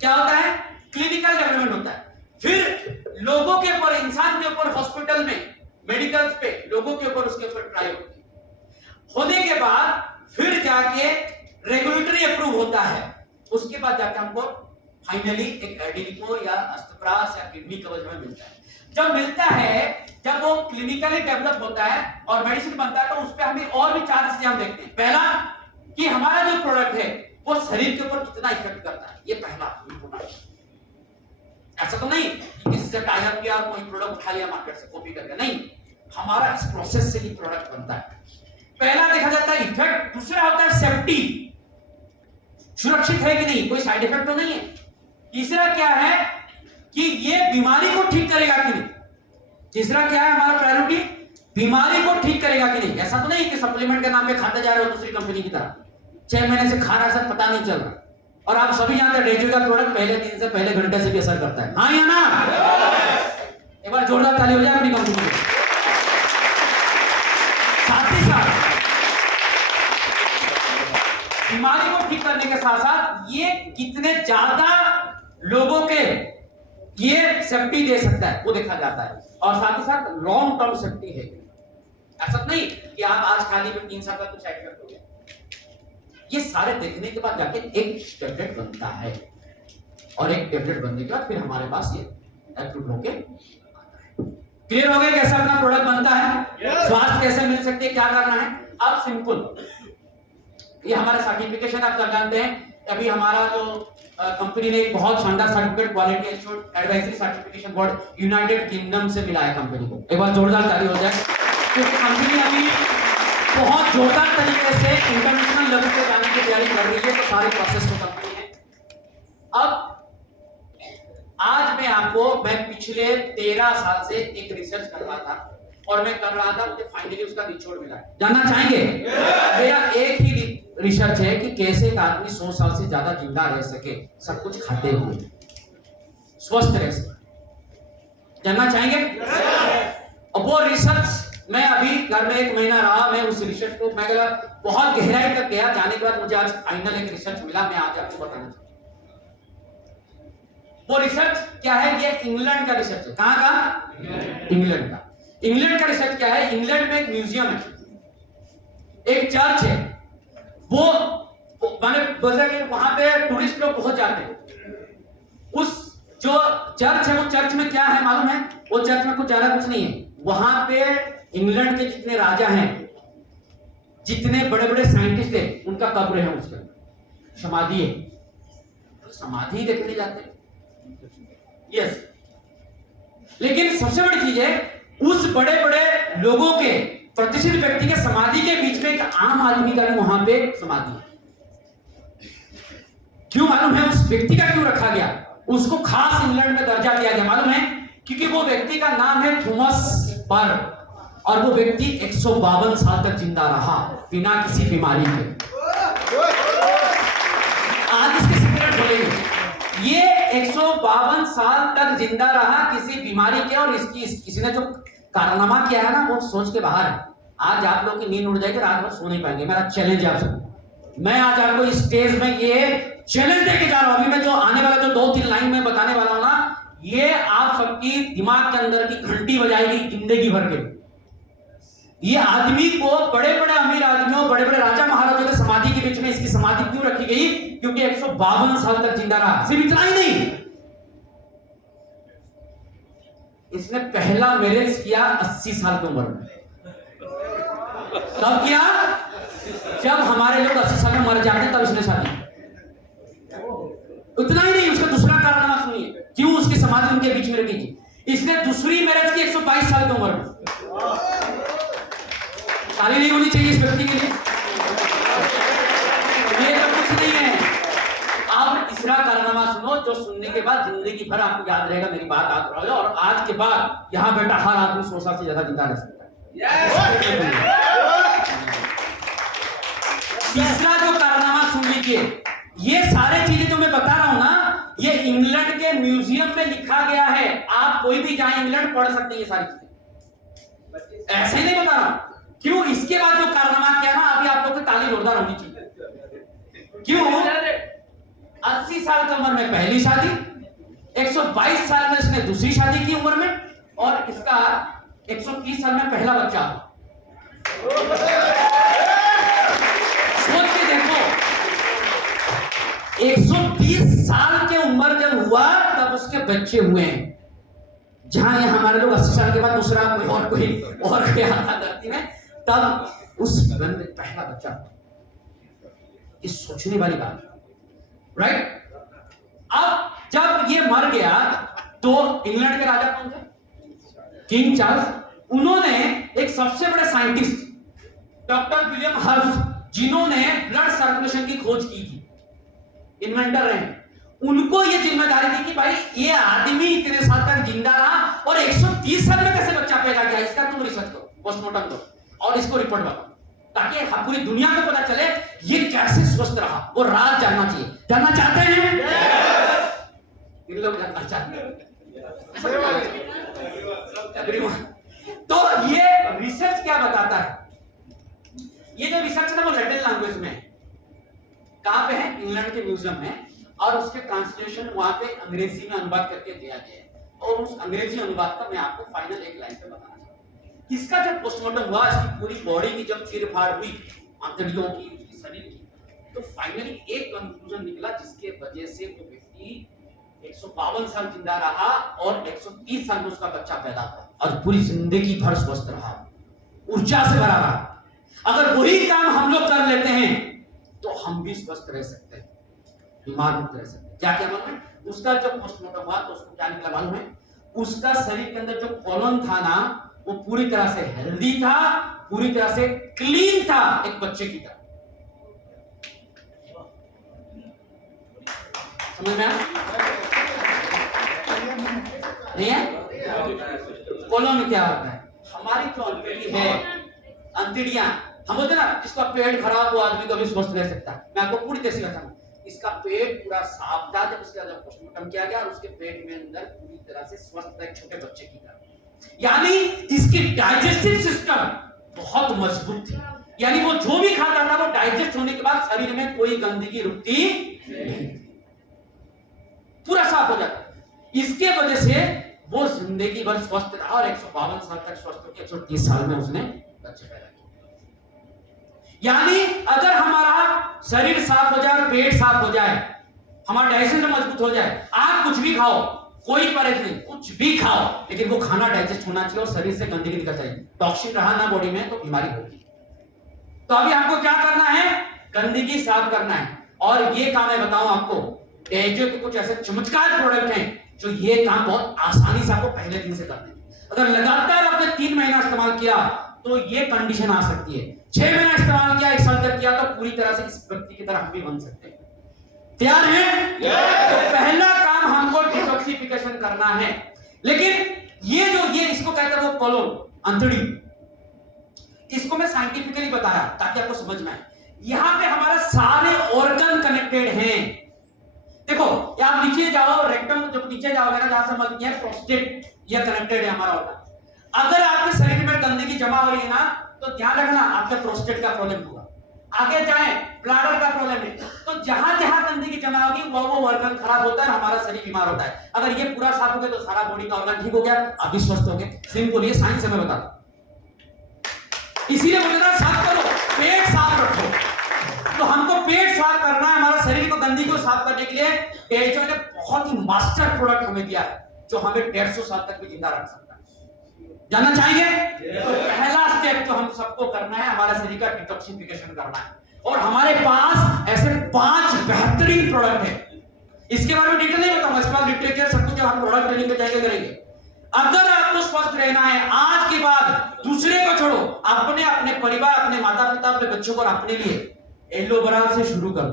क्या होता है? क्लिनिकल डेवलपमेंट होता है, फिर लोगों के ऊपर, इंसान के ऊपर, हॉस्पिटल में, मेडिकल्स पे लोगों के ऊपर उसके ऊपर ट्रायल होती है, होने के बाद फिर जाके रेगुलेटरी अप्रूव होता है, उसके बाद जाके हमको फाइनली एक एडिनिको या अस्तप्रास या किडनी कवच हमें मिलता है। जब मिलता है, जब वो क्लिनिकली डेवलप होता है और मेडिसिन बनता है, तो उस पे हमें और भी 4 चीजें हम देखते हैं। पहला कि हमारा जो प्रोडक्ट है वो शरीर के ऊपर कितना इफेक्ट करता है, ये पहला इंपॉर्टेंट। ऐसा तो नहीं कि किसी से टाई अप किया और कोई प्रोडक्ट उठा लिया मार्केट से कॉपी करके, नहीं, हमारा इस प्रोसेस से ही प्रोडक्ट बनता है। पहला देखा जाता है इफेक्ट, दूसरा होता है सेफ्टी, सुरक्षित है कि नहीं, कोई साइड इफेक्ट तो नहीं है। तीसरा क्या है कि ये बीमारी को ठीक करेगा कि नहीं। तीसरा क्या है हमारा प्रायोरिटी, बीमारी को ठीक करेगा कि नहीं। ऐसा तो नहीं कि सप्लीमेंट के नाम पे खाते जा रहे हो दूसरी कंपनी की तरह, 6 महीने से खा रहा है, पता नहीं चल रहा। और आप सभी जानते हैं रेडियो का प्रोडक्ट पहले दिन से पहले घंटे से भी असर करता है, हाँ या ना। एक बार जोरदार ताली हो जाए अपनी कंपनी को। साथ ही साथ बीमारी को ठीक करने के साथ साथ ये कितने ज्यादा लोगों के ये सेफ्टी दे सकता है वो देखा जाता है। और साथ ही साथ लॉन्ग टर्म सेफ्टी है। ऐसा नहीं कि आप आज खाली में 3 साल का कुछ साइड इफेक्ट हो गया। ये सारे देखने के बाद जाके एक टेबलेट बनता है, और एक टेबलेट बनने के बाद फिर हमारे पास ये अप्रूव होके आता है। क्लियर हो गया कैसे अपना प्रोडक्ट बनता है, स्वास्थ्य कैसे मिल सकते है, क्या करना है। अब सिंपल, ये हमारा सर्टिफिकेशन आप सब जानते हैं। अभी हमारा जो कंपनी ने एक बहुत शानदार certificate quality assured advisory certification board United kingdom से मिला है कंपनी को। एक बार जोरदार ताली हो जाए, क्योंकि कंपनी अभी बहुत जोरदार तरीके से इंटरनेशनल लेवल पे जाने की तैयारी कर रही है, तो सारे प्रोसेस को कंपनी है। अब आज मैं पिछले 13 साल से एक रिसर्च कर रहा था, और मैं कर रहा था, मुझे फाइनली उसका निचोड़ मिला। जानना चाहेंगे? मेरा एक ही रिसर्च है कि कैसे एक आदमी 100 साल से ज्यादा जिंदा रह सके, सब कुछ खाते हुए, स्वस्थ रह सके। जानना चाहेंगे? और वो रिसर्च मैं अभी घर में 1 महीना रहा, मैं उस रिसर्च को मैं बहुत गहराई तक गया। जाने के बाद मुझे आज फाइनल एक रिसर्च मिला, मैं आज आपको बताना चाहूंगा। वो रिसर्च क्या है? ये इंग्लैंड का रिसर्च है। कहां का? इंग्लैंड का। इंग्लैंड का रिसर्च क्या है? इंग्लैंड में एक म्यूजियम है, एक चर्च है, वो मैंने बोला कि वहां पे टूरिस्ट लोग बहुत जाते हैं। उस जो चर्च है, वो चर्च में क्या है मालूम है? वो चर्च में कुछ ज्यादा कुछ नहीं है। वहां पे इंग्लैंड के जितने राजा हैं, जितने बड़े बड़े साइंटिस्ट हैं, उनका कब्र है, उसका समाधि है। तो समाधि देखने जाते हैं, यस। लेकिन सबसे बड़ी चीज है, उस बड़े बड़े लोगों के, प्रतिष्ठित व्यक्ति के समाधि के बीच में एक आम आदमी का भी वहां पे समाधि है। क्यों मालूम है उस व्यक्ति का क्यों रखा गया? उसको खास इंग्लैंड में दर्जा दिया गया, मालूम है? क्योंकि वो व्यक्ति का नाम है थॉमस पर, और वो व्यक्ति 152 साल तक जिंदा रहा बिना किसी बीमारी के। आज इसके सीक्रेट बोलेंगे। ये 152 साल तक जिंदा रहा किसी बीमारी के, और किसी ने जो कारनामा किया है ना, वो सोच के बाहर है। आज आप लोग की नींद उड़ जाएगी, रात भर सो नहीं पाएंगे। मेरा चैलेंज है आपसे, मैं आज आपको इस स्टेज में ये चैलेंज देके जा रहा हूं। अभी मैं जो आने वाला जो 2-3 लाइन में बताने वाला हूं ना, ये आप सबकी दिमाग के अंदर की घंटी बजाएगी जिंदगी भर के। ये आदमी को, बड़े बड़े अमीर आदमियों, बड़े बड़े राजा महाराजों के समाधि के बीच में इसकी समाधि क्यों रखी गई? क्योंकि 152 साल तक जिंदा रहा। सिर्फ इतना ही नहीं, इसने पहला मैरिज किया 80 साल की उम्र में। कब किया? जब हमारे लोग 80 साल में मर जाते हैं, तब इसने शादी। उतना ही नहीं, उसका दूसरा कारनामा सुनिए, क्यों उसकी समाधि उनके बीच में रखी गई। इसने दूसरी मैरिज की 122 साल की उम्र में। ताली नहीं होनी चाहिए इस व्यक्ति के लिए, ये तो कुछ नहीं है। अब तीसरा कारनामा सुनो, जो सुनने के बाद जिंदगी भर आपको याद रहेगा, मेरी बात आप रहे हो, और आज के बाद यहां बैठा हर आदमी 100 साल से ज्यादा जिंदा रह सकता है। तीसरा जो कारनामा सुन लीजिए, ये सारे चीजें जो मैं बता रहा हूं ना, ये इंग्लैंड के म्यूजियम में लिखा गया है। आप कोई भी जाए इंग्लैंड पढ़ सकते हैं ये सारी चीजें, ऐसे ही नहीं बता रहा हूं। क्यों? इसके बाद जो कारनामा किया ना, अभी आप लोग की ताली जोरदार होनी चाहिए। क्यों? 80 साल की उम्र में पहली शादी, 122 साल में इसने दूसरी शादी की उम्र में, और इसका 130 साल में पहला बच्चा। सोच के देखो, 130 साल की उम्र जब बच्चे हुए हैं, जहां ये हमारे लोग 80 साल के बाद दूसरा कोई आता धरती में, तब उस बंदे पहला बच्चा, ये सोचने वाली बात, राइट? अब जब ये मर गया तो इंग्लैंड के राजा कौन थे? King Charles. उन्होंने एक सबसे बड़े साइंटिस्ट डॉक्टर विलियम हर्फ, जिन्होंने ब्लड सर्कुलेशन की खोज की थी, इन्वेंटर रहे, उनको ये जिम्मेदारी थी कि भाई ये आदमी इतने साल तक जिंदा रहा और 130 साल में कैसे बच्चा पैदा किया, इसका तुम रिसर्च करो, पोस्टमार्टम करो और इसको रिपोर्ट बताओ, ताकि पूरी दुनिया को पता चले ये कैसे स्वस्थ रहा। वो राज जानना चाहिए। जानना चाहते हैं? इन लोग जानना चाहते हैं। तो ये रिसर्च क्या बताता है? ये जो रिसर्च है वो लैटिन लैंग्वेज में है। कहां पे है? इंग्लैंड के म्यूजियम में, और उसके ट्रांसलेशन वहां पे अंग्रेजी में अनुवाद करके दिया गया है, और उस अंग्रेजी अनुवाद का मैं आपको फाइनल एक लाइन पे बताना चाहता हूं। इसका जब पोस्टमार्टम हुआ, इसकी पूरी बॉडी की जब चीर-फाड़ हुई, आंतड़ियों की, उसकी शरीर की, तो फाइनली एक कंक्लूजन निकला जिसके वजह से वो व्यक्ति 152 साल जिंदा रहा और 130 साल में उसका बच्चा पैदा हुआ और पूरी जिंदगी भर स्वस्थ रहा, ऊर्जा से भरा रहा। अगर वही काम हम लोग कर लेते हैं तो हम भी स्वस्थ रह सकते हैं, बीमार मुक्त रह सकते हैं। क्या क्या मालूम है? उसका जब पोस्टमार्टम हुआ तो उसको क्या निकला मालूम है? उसका शरीर के अंदर जो कॉलम था ना, वो पूरी तरह से हेल्दी था, पूरी तरह से क्लीन था, एक बच्चे की तरह। समझ में आया? नहीं है? कॉलम क्या होता है? हमारी जो अंतड़ी है, अंतड़ियां, हम बोलते ना जिसका पेट खराब हो आदमी कभी स्वस्थ रह सकता है। मैं आपको पूरी तरह से बताऊं, इसका पेट पूरा साफ था जब इसका जब पोस्टमार्टम किया गया, और उसके पेट में अंदर पूरी तरह से स्वस्थ एक छोटे बच्चे की तरह। यानी इसकी डाइजेस्टिव सिस्टम बहुत मजबूत थी, यानी वो जो भी खाता था वो डाइजेस्ट होने के बाद शरीर में कोई गंदगी रुकती नहीं, पूरा साफ हो जाता। इसके वजह से वो जिंदगी भर स्वस्थ रहा और 152 साल तक स्वस्थ होकर 130 साल में उसने बच्चे पैदा किए। यानी अगर हमारा शरीर साफ हो जाए, पेट साफ हो जाए, हमारा डाइजेशन मजबूत हो जाए, आप कुछ भी खाओ, कोई परहेज नहीं, कुछ भी खाओ, लेकिन वो खाना डाइजेस्ट होना चाहिए और शरीर से गंदगी निकल जाए। टॉक्सिन रहा ना बॉडी में तो बीमारी होगी। तो अभी आपको क्या करना है? गंदगी साफ करना है। और ये काम मैं बताऊं आपको, एजो के कुछ ऐसे चमत्कार प्रोडक्ट हैं जो ये काम बहुत आसानी से आपको पहले दिन से कर देंगे। अगर लगातार आपने 3 महीना इस्तेमाल किया तो ये कंडीशन आ सकती है। 6 महीना इस्तेमाल किया, 1 साल तक किया, तो पूरी तरह से इस व्यक्ति की तरह हम भी बन सकते हैं। तैयार हैं? तो पहला काम हमको डिटॉक्सिफिकेशन करना है। लेकिन ये इसको कहते हैं वो कॉलम, अंतड़ी, इसको मैं साइंटिफिकली बताया ताकि आपको समझ में आए। यहां पे हमारे सारे ऑर्गन कनेक्टेड हैं। देखो आप नीचे जाओ, रेक्टम जब नीचे जाओगे ना, जहां से मल किया प्रोस्टेट, ये कनेक्टेड है हमारा ऑर्गन। अगर आपके शरीर में गंदगी जमा हो रही है ना, तो ध्यान रखना आपके प्रोस्टेट का प्रॉब्लम होगा। आगे जाए, ब्लैडर का प्रॉब्लम है, तो जहां जहां गंदगी जमा होगी वो ऑर्गन खराब होता है, हमारा शरीर बीमार होता है। अगर ये पूरा साफ हो गया तो सारा बॉडी का ऑर्गन ठीक हो गया, आप भी स्वस्थ हो गए। सिंपल, ये साइंस है, मैं बता दूं। इसीलिए बोलते हैं साफ करो, पेट साफ रखो। तो हमको पेट साफ करना है, हमारा शरीर को गंदगी को साफ करने के लिए पेजो ने बहुत ही मास्टर प्रोडक्ट हमें दिया है, जो हमें 150 साल तक भी जिंदा रख सकता है। जानना चाहेंगे? तो पहला स्टेप जो हम सबको करना है, हमारे शरीर का डिटॉक्सिफिकेशन करना है। और हमारे पास ऐसे 5 बेहतरीन प्रोडक्ट हैं। इसके बारे में डिटेल नहीं बताऊंगा, इसके बाद लिटरेचर सब कुछ हम प्रोडक्ट ट्रेनिंग पे जाके करेंगे। अगर आपको स्वस्थ रहना है, आज के बाद दूसरे को छोड़ो, अपने अपने परिवार, अपने माता पिता, अपने बच्चों को, अपने लिए एलोवेरा से शुरू करो।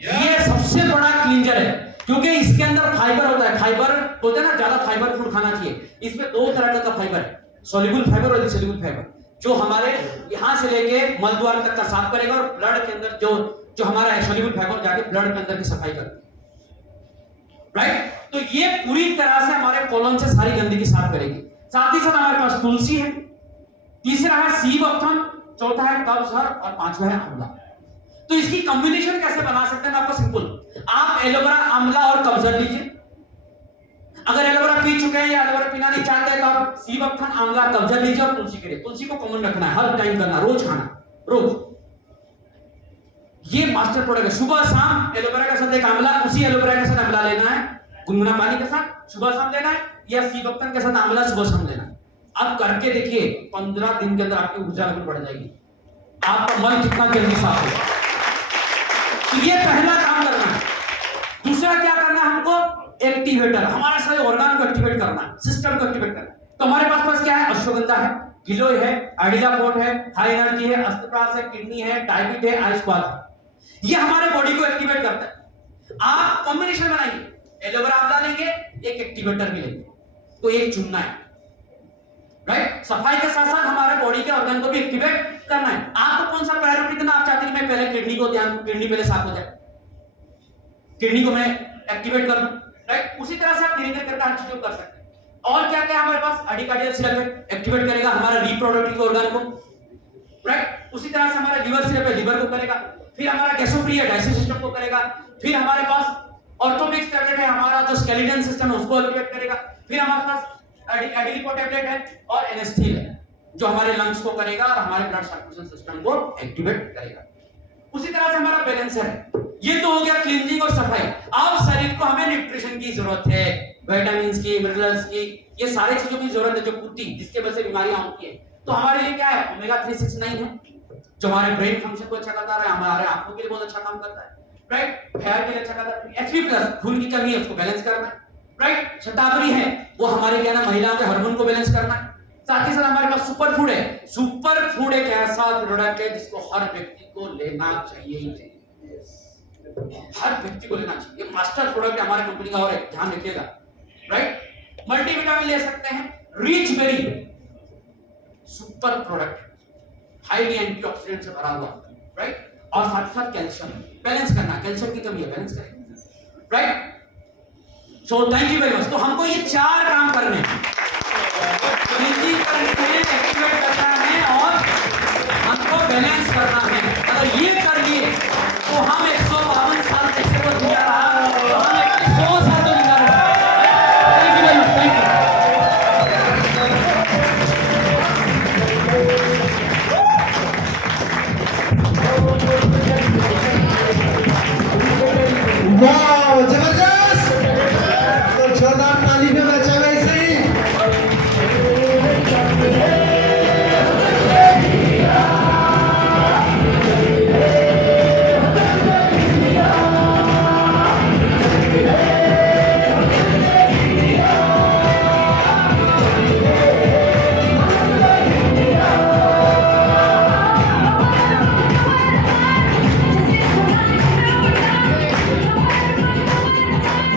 ये सबसे बड़ा क्लींजर है, क्योंकि इसके अंदर फाइबर होता है। फाइबर बोलते हैं ना, ज्यादा फाइबर फूड खाना चाहिए। इसमें 2 तरह का फाइबर है, सोल्यूबल फाइबर और इनसोल्यूबल फाइबर, जो हमारे यहां से लेके मलद्वार तक का साफ करेगा, और ब्लड के अंदर जो हमारा है सोल्यूबल फाइबर जाके ब्लड के अंदर की सफाई करता है, राइट? तो ये पूरी तरह से हमारे कोलन से सारी गंदगी साफ करेगी। साथ ही साथ हमारे पास तुलसी है, तीसरा है सीबकथन, चौथा है कब्जहर और 5वां है आंवला। तो इसकी कॉम्बिनेशन कैसे बना सकते हैं? आपको सिंपल, आप एलोवेरा, आंवला और कब्जहर लीजिए। अगर एलोवेरा पी चुके हैं या एलोवेरा पीना नहीं चाहते तो आप सीबकथन, आंवला, कब्जहर लीजिए। और तुलसी के लिए, तुलसी को कॉमन रखना है, हर टाइम करना, रोज खाना, रोज। ये मास्टर प्रोडक्ट है। सुबह शाम एलोवेरा के साथ एक आंवला, उसी एलोवेरा के साथ आंवला लेना है, गुनगुना पानी के साथ सुबह शाम लेना है या सीबक्तन के साथ आंवला सुबह शाम लेना है। आप करके देखिए 15 दिन के अंदर आपकी ऊर्जा लेवल बढ़ जाएगी, आपका मन कितना जल्दी साफ होगा। तो ये पहला काम करना है। दूसरा क्या करना है हमको, एक्टिवेटर, हमारे सारे ऑर्गन को एक्टिवेट करना है, सिस्टम को एक्टिवेट करना है। तो हमारे पास क्या है, अश्वगंधा है, गिलोय है, आइडिया पोट है, हाई एनर्जी है, अस्त्रप्रास है, किडनी है, डायबिट है, आयुष्पाद है। ये हमारे बॉडी को एक्टिवेट करता है। आप कॉम्बिनेशन बनाइए, एलोवेरा आंवला लेंगे, एक एक्टिवेटर भी लेंगे, तो एक चुनना है, राइट। सफाई के साथ साथ हमारे बॉडी के ऑर्गन को भी एक्टिवेट करना है। आपको कौन सा प्रायोरिटी देना, आप चाहते हैं मैं पहले किडनी को ध्यान, किडनी पहले साफ हो जाए, किडनी को मैं एक्टिवेट कर दूं, राइट। उसी तरह से आप धीरे धीरे करके हर चीज को कर सकते हैं। और क्या क्या हमारे पास, एडिकार्डियल सिरप एक्टिवेट करेगा हमारे रिप्रोडक्टिव ऑर्गन को, राइट। उसी तरह से हमारा लिवर सिरप है, लिवर को करेगा। फिर हमारा गैसोप्रिय डाइजेस्टिव सिस्टम को करेगा। फिर हमारे पास ऑर्थोमिक्स टैबलेट है, हमारा जो स्केलेटन सिस्टम है उसको एक्टिवेट करेगा। फिर हमारे पास एडिलिपो टैबलेट है और एनेस्थील है जो हमारे लंग्स को करेगा और हमारे ब्लड सर्कुलेशन सिस्टम को एक्टिवेट करेगा। उसी तरह से हमारा बैलेंसर है। ये तो हो गया क्लींजिंग और सफाई। अब शरीर को हमें न्यूट्रिशन की जरूरत है, विटामिन्स की, मिनरल्स की, ये सारी चीजों की जरूरत है जो पूर्ति, जिसके वजह से बीमारियां होती है। तो हमारे लिए क्या है, ओमेगा 3 6 9 है जो हमारे ब्रेन फंक्शन को अच्छा करता है, हमारे आंखों के लिए बहुत अच्छा काम करता है, राइट। हेयर के लिए अच्छा करता है। Hb+ खून की कमी है उसको बैलेंस करना है, राइट। शतावरी है वो हमारे क्या ना महिलाओं के हार्मोन को बैलेंस करना है। साथ ही साथ हमारे पास सुपर फूड है। सुपर फूड एक ऐसा प्रोडक्ट है जिसको हर व्यक्ति को लेना चाहिए, हर व्यक्ति को लेना चाहिए। ये मास्टर प्रोडक्ट है हमारे कंपनी का, और ध्यान रखिएगा, राइट। मल्टीविटामिन ले सकते हैं, rich berry super product, highly antioxidant से भरा हुआ, राइट। और साथ ही साथ कैल्शियम बैलेंस करना, कैल्शियम की कमी है बैलेंस करेंगे, right. So thank you very much. तो हमको ये 4 काम करने हैं, क्लींजिंग करनी है, एक्टिवेट करना है और हमको बैलेंस करना है। अगर ये कर लिए तो हम 152 साल तक से जिंदा रहा, हम 100 साल तक जिंदा रहा। Thank you very much, thank you. वाह, जबरदस्त। तो जोरदार ताली